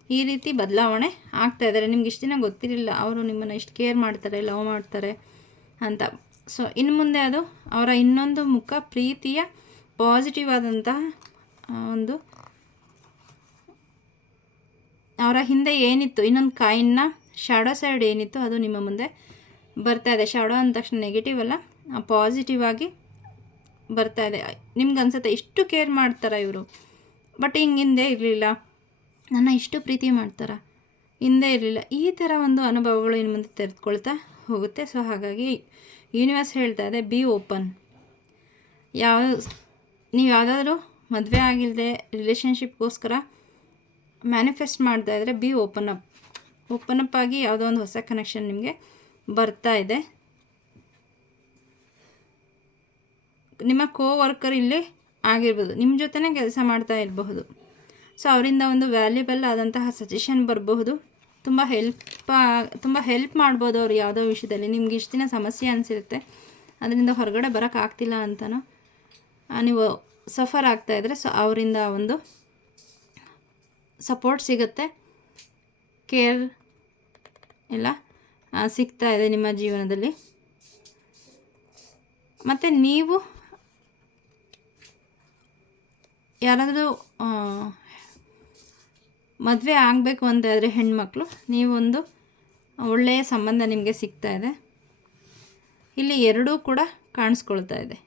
ಈ ರೀತಿ ಬದಲಾವಣೆ ಆಗ್ತಾ ಇದ್ದಾರೆ. ನಿಮ್ಗೆ ಇಷ್ಟು ದಿನ ಗೊತ್ತಿರಲಿಲ್ಲ ಅವರು ನಿಮ್ಮನ್ನು ಇಷ್ಟು ಕೇರ್ ಮಾಡ್ತಾರೆ, ಲವ್ ಮಾಡ್ತಾರೆ ಅಂತ. ಸೊ ಇನ್ನು ಮುಂದೆ ಅದು ಅವರ ಇನ್ನೊಂದು ಮುಖ, ಪ್ರೀತಿಯ ಪಾಸಿಟಿವ್ ಆದಂತಹ ಒಂದು, ಅವರ ಹಿಂದೆ ಏನಿತ್ತು ಇನ್ನೊಂದು ಕಾಯಿನ್ನ ಶಾಡೋ ಸೈಡ್ ಏನಿತ್ತು ಅದು ನಿಮ್ಮ ಮುಂದೆ ಬರ್ತಾ ಇದೆ. ಶಾಡೋ ಅಂದ ತಕ್ಷಣ ನೆಗೆಟಿವ್ ಅಲ್ಲ, ಪಾಸಿಟಿವ್ ಆಗಿ ಬರ್ತಾ ಇದೆ. ನಿಮ್ಗೆ ಅನ್ಸುತ್ತೆ ಇಷ್ಟು ಕೇರ್ ಮಾಡ್ತಾರೆ ಇವರು, ಬಟ್ ಹಿಂದೆ ಇರಲಿಲ್ಲ, ನನ್ನ ಇಷ್ಟು ಪ್ರೀತಿ ಮಾಡ್ತಾರೆ, ಹಿಂದೆ ಇರಲಿಲ್ಲ. ಈ ಥರ ಒಂದು ಅನುಭವಗಳು ಇನ್ನು ಮುಂದೆ ತೆರೆದುಕೊಳ್ತಾ ಹೋಗುತ್ತೆ. ಸೊ ಹಾಗಾಗಿ ಯೂನಿವರ್ಸ್ ಹೇಳ್ತಾ ಇದೆ, ಬಿ ಓಪನ್. ನೀವು ಯಾವುದಾದ್ರೂ ಮದುವೆ ಆಗಿಲ್ಲದೆ ರಿಲೇಷನ್ಶಿಪ್ಗೋಸ್ಕರ ಮ್ಯಾನಿಫೆಸ್ಟ್ ಮಾಡ್ತಾ ಇದ್ದರೆ ಬಿ ಓಪನ್ ಅಪ್ ಆಗಿ ಯಾವುದೋ ಒಂದು ಹೊಸ ಕನೆಕ್ಷನ್ ನಿಮಗೆ ಬರ್ತಾ ಇದೆ. ನಿಮ್ಮ ವರ್ಕರ್ ಇಲ್ಲಿ ಆಗಿರ್ಬೋದು, ನಿಮ್ಮ ಜೊತೆನೇ ಕೆಲಸ ಮಾಡ್ತಾ ಇರಬಹುದು. ಸೊ ಅವರಿಂದ ಒಂದು ವ್ಯಾಲ್ಯೂಬಲ್ ಆದಂತಹ ಸಜೆಷನ್ ಬರಬಹುದು. ತುಂಬ ಹೆಲ್ಪ್ ಮಾಡ್ಬೋದು ಅವರು ಯಾವುದೋ ವಿಷಯದಲ್ಲಿ. ನಿಮ್ಗೆ ಇಷ್ಟು ದಿನ ಸಮಸ್ಯೆ ಅನಿಸಿರುತ್ತೆ, ಅದರಿಂದ ಹೊರಗಡೆ ಬರೋಕ್ಕಾಗ್ತಿಲ್ಲ ಅಂತನೋ ನೀವು ಸಫರ್ ಆಗ್ತಾಯಿದ್ರೆ, ಸೊ ಅವರಿಂದ ಒಂದು ಸಪೋರ್ಟ್ ಸಿಗುತ್ತೆ, ಕೇರ್ ಎಲ್ಲ ಸಿಗ್ತಾ ಇದೆ ನಿಮ್ಮ ಜೀವನದಲ್ಲಿ. ಮತ್ತು ನೀವು ಯಾರಾದರೂ ಮದುವೆ ಆಗಬೇಕು ಅಂತ ಆದರೆ ಹೆಣ್ಮಕ್ಳು, ನೀವೊಂದು ಒಳ್ಳೆಯ ಸಂಬಂಧ ನಿಮಗೆ ಸಿಗ್ತಾ ಇದೆ. ಇಲ್ಲಿ ಎರಡೂ ಕೂಡ ಕಾಣಿಸ್ಕೊಳ್ತಾ ಇದೆ.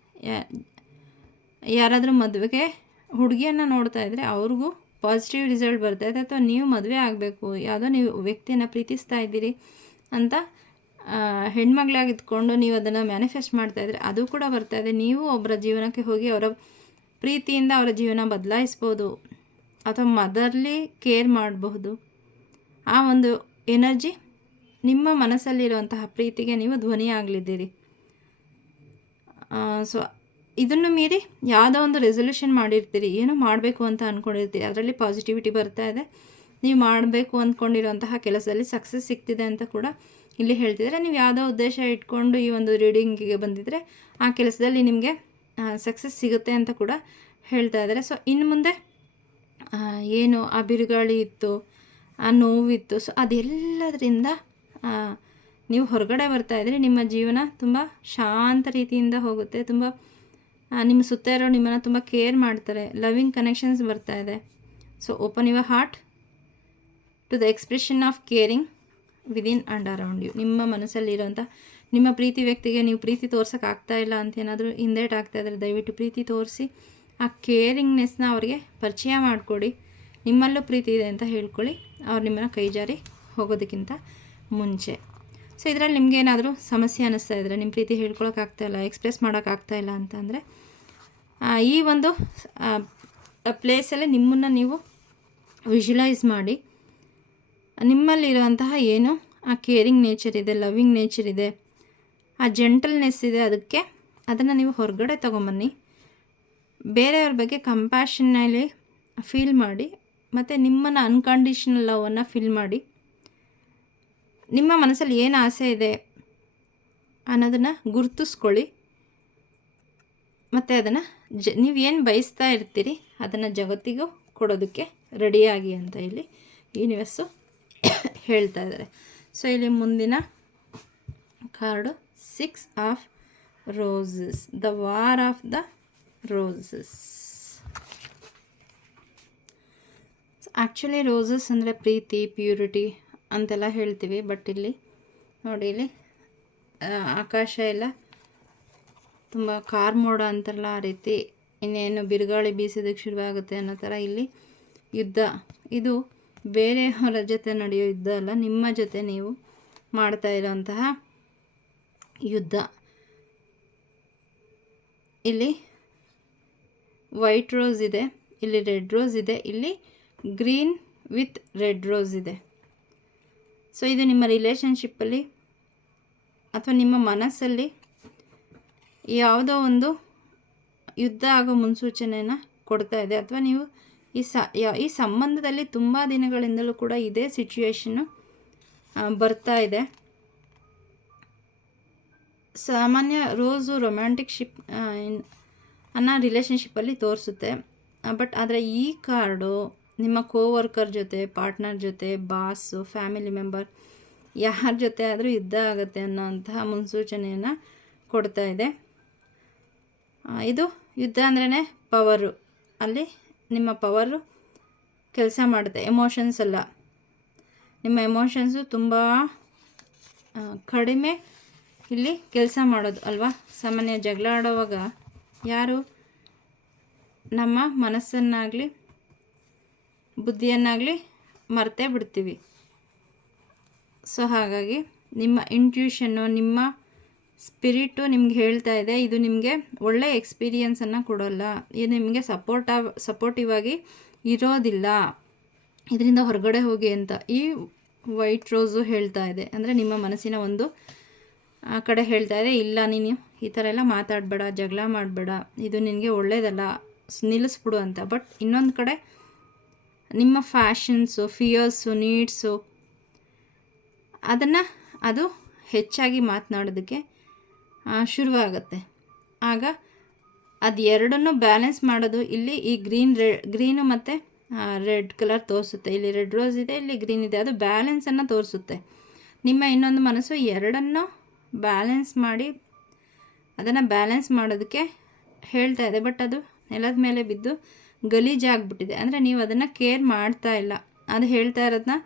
ಯಾರಾದರೂ ಮದುವೆಗೆ ಹುಡುಗಿಯನ್ನು ನೋಡ್ತಾ ಇದ್ದರೆ ಅವ್ರಿಗೂ ಪಾಸಿಟಿವ್ ರಿಸಲ್ಟ್ ಬರ್ತಾ ಇದೆ, ಅಥವಾ ನೀವು ಮದುವೆ ಆಗಬೇಕು, ಯಾವುದೋ ನೀವು ವ್ಯಕ್ತಿಯನ್ನು ಪ್ರೀತಿಸ್ತಾ ಇದ್ದೀರಿ ಅಂತ ಹೆಣ್ಮಗಳಾಗಿದ್ಕೊಂಡು ನೀವು ಅದನ್ನು ಮ್ಯಾನಿಫೆಸ್ಟ್ ಮಾಡ್ತಾಯಿದ್ರೆ ಅದು ಕೂಡ ಬರ್ತಾ ಇದೆ. ನೀವು ಒಬ್ಬರ ಜೀವನಕ್ಕೆ ಹೋಗಿ ಅವರ ಪ್ರೀತಿಯಿಂದ ಅವರ ಜೀವನ ಬದಲಾಯಿಸ್ಬೋದು, ಅಥವಾ ಮದರ್ಲಿ ಕೇರ್ ಮಾಡಬಹುದು. ಆ ಒಂದು ಎನರ್ಜಿ ನಿಮ್ಮ ಮನಸ್ಸಲ್ಲಿರುವಂತಹ ಪ್ರೀತಿಗೆ ನೀವು ಧ್ವನಿಯಾಗಲಿದ್ದೀರಿ. ಸೊ ಇದನ್ನು ಮೀರಿ ಯಾವುದೋ ಒಂದು ರೆಸೊಲ್ಯೂಷನ್ ಮಾಡಿರ್ತೀರಿ, ಏನೋ ಮಾಡಬೇಕು ಅಂತ ಅಂದ್ಕೊಂಡಿರ್ತೀರಿ, ಅದರಲ್ಲಿ ಪಾಸಿಟಿವಿಟಿ ಬರ್ತಾ ಇದೆ. ನೀವು ಮಾಡಬೇಕು ಅಂದ್ಕೊಂಡಿರೋಂತಹ ಕೆಲಸದಲ್ಲಿ ಸಕ್ಸಸ್ ಸಿಗ್ತಿದೆ ಅಂತ ಕೂಡ ಇಲ್ಲಿ ಹೇಳ್ತಿದ್ರೆ, ನೀವು ಯಾವುದೋ ಉದ್ದೇಶ ಇಟ್ಕೊಂಡು ಈ ಒಂದು ರೀಡಿಂಗಿಗೆ ಬಂದಿದ್ದರೆ ಆ ಕೆಲಸದಲ್ಲಿ ನಿಮಗೆ ಸಕ್ಸಸ್ ಸಿಗುತ್ತೆ ಅಂತ ಕೂಡ ಹೇಳ್ತಾ ಇದ್ದಾರೆ. ಸೊ ಇನ್ನು ಮುಂದೆ ಏನು ಆ ಬಿರುಗಾಳಿ ಇತ್ತು, ಆ ನೋವಿತ್ತು, ಸೊ ಅದೆಲ್ಲದರಿಂದ ನೀವು ಹೊರಗಡೆ ಬರ್ತಾಯಿದ್ರೆ ನಿಮ್ಮ ಜೀವನ ತುಂಬ ಶಾಂತ ರೀತಿಯಿಂದ ಹೋಗುತ್ತೆ. ತುಂಬ ನಿಮ್ಮ ಸುತ್ತ ಇರೋ ನಿಮ್ಮನ್ನು ತುಂಬ ಕೇರ್ ಮಾಡ್ತಾರೆ, ಲವಿಂಗ್ ಕನೆಕ್ಷನ್ಸ್ ಬರ್ತಾ ಇದೆ. So open your heart to the expression of caring within and around you. ನಿಮ್ಮ ಮನಸ್ಸಲ್ಲಿರೋಂಥ ನಿಮ್ಮ ಪ್ರೀತಿ ವ್ಯಕ್ತಿಗೆ ನೀವು ಪ್ರೀತಿ ತೋರ್ಸೋಕ್ಕಾಗ್ತಾ ಇಲ್ಲ ಅಂತ ಏನಾದರೂ ಹಿಂದೇಟ್ ಆಗ್ತಾಯಿದ್ರೆ ದಯವಿಟ್ಟು ಪ್ರೀತಿ ತೋರಿಸಿ ಆ ಕೇರಿಂಗ್ನೆಸ್ನ ಅವರಿಗೆ ಪರಿಚಯ ಮಾಡಿಕೊಡಿ. ನಿಮ್ಮಲ್ಲೂ ಪ್ರೀತಿ ಇದೆ ಅಂತ ಹೇಳ್ಕೊಳ್ಳಿ, ಅವ್ರು ನಿಮ್ಮನ್ನು ಕೈ ಜಾರಿ ಹೋಗೋದಕ್ಕಿಂತ ಮುಂಚೆ. ಸೊ ಇದರಲ್ಲಿ ನಿಮಗೇನಾದರೂ ಸಮಸ್ಯೆ ಅನ್ನಿಸ್ತಾ ಇದ್ದರೆ, ನಿಮ್ಮ ಪ್ರೀತಿ ಹೇಳ್ಕೊಳಕ್ಕಾಗ್ತಾಯಿಲ್ಲ, ಎಕ್ಸ್ಪ್ರೆಸ್ ಮಾಡೋಕ್ಕಾಗ್ತಾಯಿಲ್ಲ ಅಂತಂದರೆ ಈ ಒಂದು ಪ್ಲೇಸಲ್ಲಿ ನಿಮ್ಮನ್ನು ನೀವು ವಿಜುವಲೈಸ್ ಮಾಡಿ, ನಿಮ್ಮಲ್ಲಿರುವಂತಹ ಏನು ಆ ಕೇರಿಂಗ್ ನೇಚರ್ ಇದೆ, ಲವಿಂಗ್ ನೇಚರ್ ಇದೆ, ಆ ಜೆಂಟಲ್ನೆಸ್ ಇದೆ, ಅದನ್ನು ನೀವು ಹೊರಗಡೆ ತೊಗೊಂಬನ್ನಿ. ಬೇರೆಯವ್ರ ಬಗ್ಗೆ ಕಂಪ್ಯಾಷನಲ್ಲಿ ಫೀಲ್ ಮಾಡಿ, ಮತ್ತು ನಿಮ್ಮನ್ನು ಅನ್ಕಂಡೀಷನಲ್ ಲವನ್ನು ಫೀಲ್ ಮಾಡಿ, ನಿಮ್ಮ ಮನಸ್ಸಲ್ಲಿ ಏನು ಆಸೆ ಇದೆ ಅನ್ನೋದನ್ನು ಗುರುತಿಸ್ಕೊಳ್ಳಿ. ಮತ್ತು ಅದನ್ನು ನೀವೇನು ಬಯಸ್ತಾ ಇರ್ತೀರಿ ಅದನ್ನು ಜಗತ್ತಿಗೂ ಕೊಡೋದಕ್ಕೆ ರೆಡಿಯಾಗಿ ಅಂತ ಇಲ್ಲಿ ಯೂನಿವರ್ಸು ಹೇಳ್ತಾ ಇದ್ದಾರೆ. ಸೊ ಇಲ್ಲಿ ಮುಂದಿನ card 6 of roses, the war of the roses. Actually roses ಅಂದರೆ ಪ್ರೀತಿ, ಪ್ಯೂರಿಟಿ ಅಂತೆಲ್ಲ ಹೇಳ್ತೀವಿ. ಬಟ್ ಇಲ್ಲಿ ನೋಡಿ, ಇಲ್ಲಿ ಆಕಾಶ ಎಲ್ಲ ತುಂಬ ಕಾರ್ ಮೋಡ ಅಂತಾರಲ್ಲ ಆ ರೀತಿ, ಇನ್ನೇನು ಬಿರುಗಾಳಿ ಬೀಸೋದಕ್ಕೆ ಶುರುವಾಗುತ್ತೆ ಅನ್ನೋ ಥರ ಇಲ್ಲಿ ಯುದ್ಧ. ಇದು ಬೇರೆಯವರ ಜೊತೆ ನಡೆಯೋ ಯುದ್ಧ ಅಲ್ಲ, ನಿಮ್ಮ ಜೊತೆ ನೀವು ಮಾಡ್ತಾ ಇರೋಂತಹ ಯುದ್ಧ. ಇಲ್ಲಿ ವೈಟ್ ರೋಸ್ ಇದೆ, ಇಲ್ಲಿ ರೆಡ್ ರೋಸ್ ಇದೆ, ಇಲ್ಲಿ ಗ್ರೀನ್ ವಿತ್ ರೆಡ್ ರೋಸ್ ಇದೆ. ಸೊ ಇದು ನಿಮ್ಮ ರಿಲೇಷನ್ಶಿಪ್ಪಲ್ಲಿ ಅಥವಾ ನಿಮ್ಮ ಮನಸ್ಸಲ್ಲಿ ಯಾವುದೋ ಒಂದು ಯುದ್ಧ ಆಗೋ ಮುನ್ಸೂಚನೆಯನ್ನು ಕೊಡ್ತಾ ಇದೆ, ಅಥವಾ ನೀವು ಈ ಸಂಬಂಧದಲ್ಲಿ ತುಂಬ ದಿನಗಳಿಂದಲೂ ಕೂಡ ಇದೇ ಸಿಚುವೇಶನ್ನು ಬರ್ತಾ ಇದೆ. ಸಾಮಾನ್ಯ ರೋಸು ರೊಮ್ಯಾಂಟಿಕ್ ಅನ್ನೋ ರಿಲೇಷನ್ಶಿಪ್ಪಲ್ಲಿ ತೋರಿಸುತ್ತೆ. ಬಟ್ ಆದರೆ ಈ ಕಾರ್ಡು ನಿಮ್ಮ ಕೋವರ್ಕರ್ ಜೊತೆ, ಪಾರ್ಟ್ನರ್ ಜೊತೆ, ಬಾಸು, ಫ್ಯಾಮಿಲಿ ಮೆಂಬರ್ ಯಾರ ಜೊತೆ ಆದರೂ ಯುದ್ಧ ಆಗುತ್ತೆ ಅನ್ನೋಂತಹ ಮುನ್ಸೂಚನೆಯನ್ನು ಕೊಡ್ತಾ ಇದೆ. ಇದು ಯುದ್ಧ ಅಂದ್ರೇ ಪವರು, ಅಲ್ಲಿ ನಿಮ್ಮ ಪವರು ಕೆಲಸ ಮಾಡುತ್ತೆ. ಎಮೋಷನ್ಸ್ ಅಲ್ಲ, ನಿಮ್ಮ ಎಮೋಷನ್ಸು ತುಂಬ ಕಡಿಮೆ ಇಲ್ಲಿ ಕೆಲಸ ಮಾಡೋದು ಅಲ್ವಾ. ಸಾಮಾನ್ಯ ಜಗಳ ಆಡೋವಾಗ ಯಾರು ನಮ್ಮ ಮನಸ್ಸನ್ನಾಗಲಿ ಬುದ್ಧಿಯನ್ನಾಗಲಿ ಮರ್ತೇ ಬಿಡ್ತೀವಿ. ಸೊ ಹಾಗಾಗಿ ನಿಮ್ಮ ಇಂಟ್ಯೂಷನ್ನು, ನಿಮ್ಮ ಸ್ಪಿರಿಟು ನಿಮ್ಗೆ ಹೇಳ್ತಾ ಇದೆ ಇದು ನಿಮಗೆ ಒಳ್ಳೆಯ ಎಕ್ಸ್ಪೀರಿಯನ್ಸನ್ನು ಕೊಡೋಲ್ಲ, ಇದು ನಿಮಗೆ ಸಪೋರ್ಟಿವ್ ಆಗಿ ಇರೋದಿಲ್ಲ, ಇದರಿಂದ ಹೊರಗಡೆ ಹೋಗಿ ಅಂತ ಈ ವೈಟ್ ರೋಸು ಹೇಳ್ತಾ ಇದೆ. ಅಂದರೆ ನಿಮ್ಮ ಮನಸ್ಸಿನ ಒಂದು ಕಡೆ ಹೇಳ್ತಾ ಇದೆ, ಇಲ್ಲ ನೀನು ಈ ಥರ ಎಲ್ಲ ಮಾತಾಡಬೇಡ, ಜಗಳ ಮಾಡಬೇಡ, ಇದು ನಿನಗೆ ಒಳ್ಳೆಯದಲ್ಲ, ನಿಲ್ಲಿಸ್ಬಿಡು ಅಂತ. ಬಟ್ ಇನ್ನೊಂದು ಕಡೆ ನಿಮ್ಮ ಫ್ಯಾಷನ್ಸು, ಫಿಯರ್ಸು, ನೀಡ್ಸು ಅದು ಹೆಚ್ಚಾಗಿ ಮಾತನಾಡೋದಕ್ಕೆ ಶುರುವಾಗುತ್ತೆ. ಆಗ ಅದು ಎರಡನ್ನೂ ಬ್ಯಾಲೆನ್ಸ್ ಮಾಡೋದು ಇಲ್ಲಿ ಈ ಗ್ರೀನು ಮತ್ತು ರೆಡ್ ಕಲರ್ ತೋರಿಸುತ್ತೆ. ಇಲ್ಲಿ ರೆಡ್ ರೋಸ್ ಇದೆ, ಇಲ್ಲಿ ಗ್ರೀನ್ ಇದೆ, ಅದು ಬ್ಯಾಲೆನ್ಸನ್ನು ತೋರಿಸುತ್ತೆ. ನಿಮ್ಮ ಇನ್ನೊಂದು ಮನಸ್ಸು ಎರಡನ್ನೂ ಬ್ಯಾಲೆನ್ಸ್ ಮಾಡಿ ಅದನ್ನು ಬ್ಯಾಲೆನ್ಸ್ ಮಾಡೋದಕ್ಕೆ ಹೇಳ್ತಾ ಇದೆ. ಬಟ್ ಅದು ನೆಲದ ಮೇಲೆ ಬಿದ್ದು ಗಲೀಜಾಗ್ಬಿಟ್ಟಿದೆ. ಅಂದರೆ ನೀವು ಅದನ್ನು ಕೇರ್ ಮಾಡ್ತಾ ಇಲ್ಲ, ಅದು ಹೇಳ್ತಾ ಇರೋದನ್ನ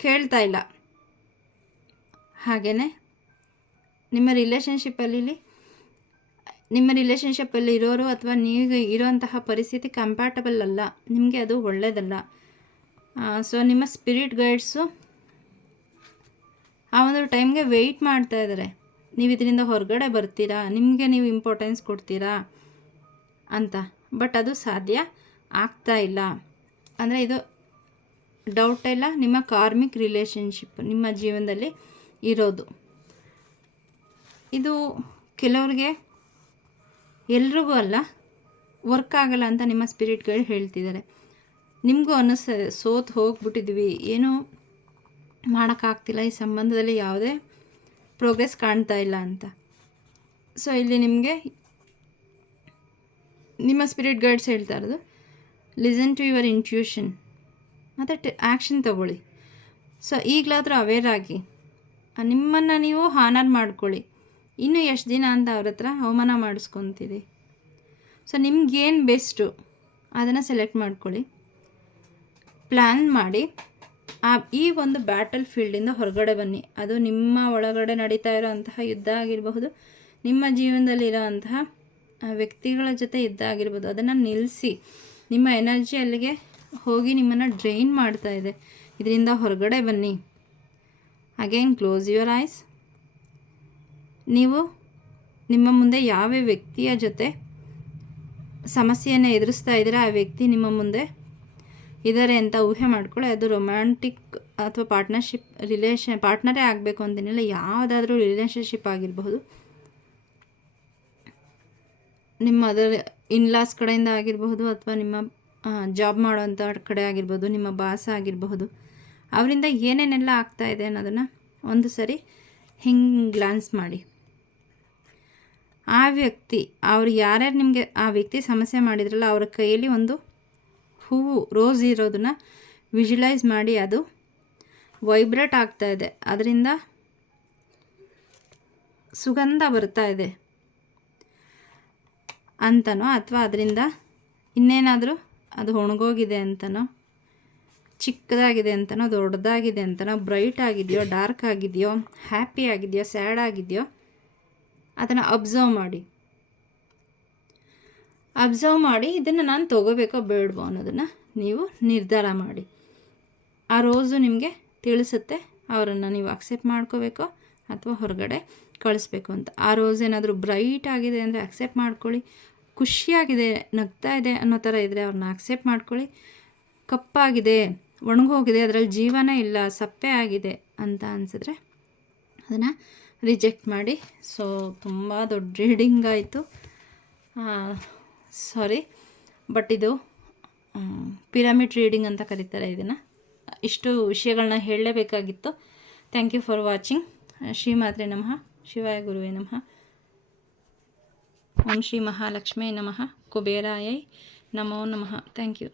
ಕೇಳ್ತಾ ಇಲ್ಲ. ಹಾಗೆಯೇ ನಿಮ್ಮ ರಿಲೇಷನ್ಶಿಪ್ಪಲ್ಲಿ ಇರೋರು ಅಥವಾ ನೀವು ಇರೋಂತಹ ಪರಿಸ್ಥಿತಿ ಕಂಪ್ಯಾಟಬಲ್ ಅಲ್ಲ, ನಿಮಗೆ ಅದು ಒಳ್ಳೆಯದಲ್ಲ. ಸೊ ನಿಮ್ಮ ಸ್ಪಿರಿಟ್ ಗೈಡ್ಸು ಆ ಒಂದು ಟೈಮ್ಗೆ ವೆಯ್ಟ್ ಮಾಡ್ತಾ ಇದ್ದಾರೆ, ನೀವು ಇದರಿಂದ ಹೊರಗಡೆ ಬರ್ತೀರಾ, ನಿಮಗೆ ನೀವು ಇಂಪಾರ್ಟೆನ್ಸ್ ಕೊಡ್ತೀರಾ ಅಂತ. ಬಟ್ ಅದು ಸಾಧ್ಯ ಆಗ್ತಾ ಇಲ್ಲ. ಅಂದರೆ ಇದು ಡೌಟ್ ಇಲ್ಲ, ನಿಮ್ಮ ಕಾರ್ಮಿಕ್ ರಿಲೇಷನ್ಶಿಪ್ ನಿಮ್ಮ ಜೀವನದಲ್ಲಿ ಇರೋದು. ಇದು ಕೆಲವ್ರಿಗೆ, ಎಲ್ರಿಗೂ ಅಲ್ಲ, ವರ್ಕ್ ಆಗಲ್ಲ ಅಂತ ನಿಮ್ಮ ಸ್ಪಿರಿಟ್ ಗೈಡ್ ಹೇಳ್ತಿದ್ದಾರೆ. ನಿಮಗೂ ಅನ್ನಿಸ್ತದೆ ಸೋತು ಹೋಗ್ಬಿಟ್ಟಿದ್ವಿ, ಏನೂ ಮಾಡೋಕ್ಕಾಗ್ತಿಲ್ಲ, ಈ ಸಂಬಂಧದಲ್ಲಿ ಯಾವುದೇ ಪ್ರೋಗ್ರೆಸ್ ಕಾಣ್ತಾ ಇಲ್ಲ ಅಂತ. ಸೊ ಇಲ್ಲಿ ನಿಮಗೆ ನಿಮ್ಮ ಸ್ಪಿರಿಟ್ ಗೈಡ್ಸ್ ಹೇಳ್ತಾ ಇರೋದು, ಲಿಸನ್ ಟು ಯುವರ್ ಇಂಟ್ಯೂಷನ್ ಮತ್ತು ಆ್ಯಕ್ಷನ್ ತಗೊಳ್ಳಿ. ಸೊ ಈಗಲಾದರೂ ಅವೇರ್ ಆಗಿ ನಿಮ್ಮನ್ನು ನೀವು ಹಾನರ್ ಮಾಡ್ಕೊಳ್ಳಿ. ಇನ್ನೂ ಎಷ್ಟು ದಿನ ಅಂತ ಅವ್ರ ಹತ್ರ ಅವಮಾನ ಮಾಡಿಸ್ಕೊತೀರಿ. ಸೊ ನಿಮ್ಗೇನು ಬೆಸ್ಟು ಅದನ್ನು ಸೆಲೆಕ್ಟ್ ಮಾಡ್ಕೊಳ್ಳಿ, ಪ್ಲ್ಯಾನ್ ಮಾಡಿ ಈ ಒಂದು ಬ್ಯಾಟಲ್ ಫೀಲ್ಡಿಂದ ಹೊರಗಡೆ ಬನ್ನಿ. ಅದು ನಿಮ್ಮ ಒಳಗಡೆ ನಡೀತಾ ಇರೋಂತಹ ಯುದ್ಧ ಆಗಿರಬಹುದು, ನಿಮ್ಮ ಜೀವನದಲ್ಲಿರೋ ಅಂತಹ ವ್ಯಕ್ತಿಗಳ ಜೊತೆ ಯುದ್ಧ ಆಗಿರ್ಬೋದು, ಅದನ್ನು ನಿಲ್ಲಿಸಿ. ನಿಮ್ಮ ಎನರ್ಜಿ ಅಲ್ಲಿಗೆ ಹೋಗಿ ನಿಮ್ಮನ್ನು ಡ್ರೈನ್ ಮಾಡ್ತಾ ಇದೆ, ಇದರಿಂದ ಹೊರಗಡೆ ಬನ್ನಿ. Again close your ice. ನೀವು ನಿಮ್ಮ ಮುಂದೆ ಯಾವ ವ್ಯಕ್ತಿಯ ಜೊತೆ ಸಮಸ್ಯೆಯನ್ನು ಎದುರಿಸ್ತಾ ಇದ್ದೀರಾ, ಆ ವ್ಯಕ್ತಿ ನಿಮ್ಮ ಮುಂದೆ ಇದ್ದಾರೆ ಅಂತ ಊಹೆ ಮಾಡ್ಕೊಳ್ಳಿ. ಅದು ರೊಮ್ಯಾಂಟಿಕ್ ಅಥವಾ ಪಾರ್ಟ್ನರೇ ಆಗಬೇಕು ಅಂತೇನಿಲ್ಲ, ಯಾವುದಾದ್ರೂ ರಿಲೇಷನ್ಶಿಪ್ ಆಗಿರಬಹುದು, ನಿಮ್ಮ ಅದರ್ ಇನ್ಲಾಸ್ ಕಡೆಯಿಂದ ಆಗಿರಬಹುದು, ಅಥವಾ ನಿಮ್ಮ ಜಾಬ್ ಮಾಡೋವಂಥ ಕಡೆ ಆಗಿರ್ಬೋದು, ನಿಮ್ಮ ಬಾಸ ಆಗಿರಬಹುದು. ಅವರಿಂದ ಏನೇನೆಲ್ಲ ಆಗ್ತಾ ಇದೆ ಅನ್ನೋದನ್ನು ಒಂದು ಸರಿ ಹಿಂಗೆ ಗ್ಲಾನ್ಸ್ ಮಾಡಿ. ಆ ವ್ಯಕ್ತಿ, ಅವ್ರು ಯಾರ್ಯಾರು ನಿಮಗೆ ಆ ವ್ಯಕ್ತಿ ಸಮಸ್ಯೆ ಮಾಡಿದ್ರಲ್ಲ, ಅವ್ರ ಕೈಯಲ್ಲಿ ಒಂದು ಹೂವು, ರೋಸ್ ಇರೋದನ್ನು ವಿಜುವಲೈಸ್ ಮಾಡಿ. ಅದು ವೈಬ್ರೇಟ್ ಆಗ್ತಾ ಇದೆ, ಅದರಿಂದ ಸುಗಂಧ ಬರ್ತಾ ಇದೆ ಅಂತನೋ, ಅಥವಾ ಅದರಿಂದ ಇನ್ನೇನಾದರೂ ಅದು ಒಣಗೋಗಿದೆ ಅಂತನೋ, ಚಿಕ್ಕದಾಗಿದೆ ಅಂತನೋ, ದೊಡ್ಡದಾಗಿದೆ ಅಂತನೋ, ಬ್ರೈಟ್ ಆಗಿದೆಯೋ, ಡಾರ್ಕ್ ಆಗಿದೆಯೋ, ಹ್ಯಾಪಿ ಆಗಿದೆಯೋ, ಸ್ಯಾಡ್ ಆಗಿದೆಯೋ, ಅದನ್ನು ಅಬ್ಸರ್ವ್ ಮಾಡಿ ಇದನ್ನು ನಾನು ತೊಗೋಬೇಕೋ ಬೇಡವೋ ಅನ್ನೋದನ್ನು ನೀವು ನಿರ್ಧಾರ ಮಾಡಿ. ಆ ರೋಸು ನಿಮಗೆ ತಿಳಿಸುತ್ತೆ ಅವರನ್ನು ನೀವು ಅಕ್ಸೆಪ್ಟ್ ಮಾಡ್ಕೋಬೇಕೋ ಅಥವಾ ಹೊರಗಡೆ ಕಳಿಸ್ಬೇಕು ಅಂತ. ಆ ರೋಸ್ ಏನಾದರೂ ಬ್ರೈಟ್ ಆಗಿದೆ ಅಂದರೆ ಅಕ್ಸೆಪ್ಟ್ ಮಾಡ್ಕೊಳ್ಳಿ, ಖುಷಿಯಾಗಿದೆ, ನಗ್ತಾ ಇದೆ ಅನ್ನೋ ಥರ ಇದ್ದರೆ ಅವ್ರನ್ನ ಅಕ್ಸೆಪ್ಟ್ ಮಾಡ್ಕೊಳ್ಳಿ. ಕಪ್ಪಾಗಿದೆ, ಒಣಗೋಗಿದೆ, ಅದರಲ್ಲಿ ಜೀವನ ಇಲ್ಲ, ಸಪ್ಪೆ ಆಗಿದೆ ಅಂತ ಅನಿಸಿದ್ರೆ ಅದನ್ನು ರಿಜೆಕ್ಟ್ ಮಾಡಿ. ಸೊ ತುಂಬ ದೊಡ್ಡ ರೀಡಿಂಗ್ ಆಯಿತು, ಸಾರಿ, ಬಟ್ ಇದು ಪಿರಮಿಡ್ ರೀಡಿಂಗ್ ಅಂತ ಕರೀತಾರೆ ಇದನ್ನು. ಇಷ್ಟು ವಿಷಯಗಳನ್ನ ಹೇಳಲೇಬೇಕಾಗಿತ್ತು. Thank you for watching. ಶ್ರೀಮಾತ್ರೆ ನಮಃ, ಶಿವಾಯ ಗುರುವೇ ನಮಃ, ಓಂ ಶ್ರೀ ಮಹಾಲಕ್ಷ್ಮೀ ನಮಃ, ಕುಬೇರಾಯೈ ನಮೋ ನಮಃ. Thank you.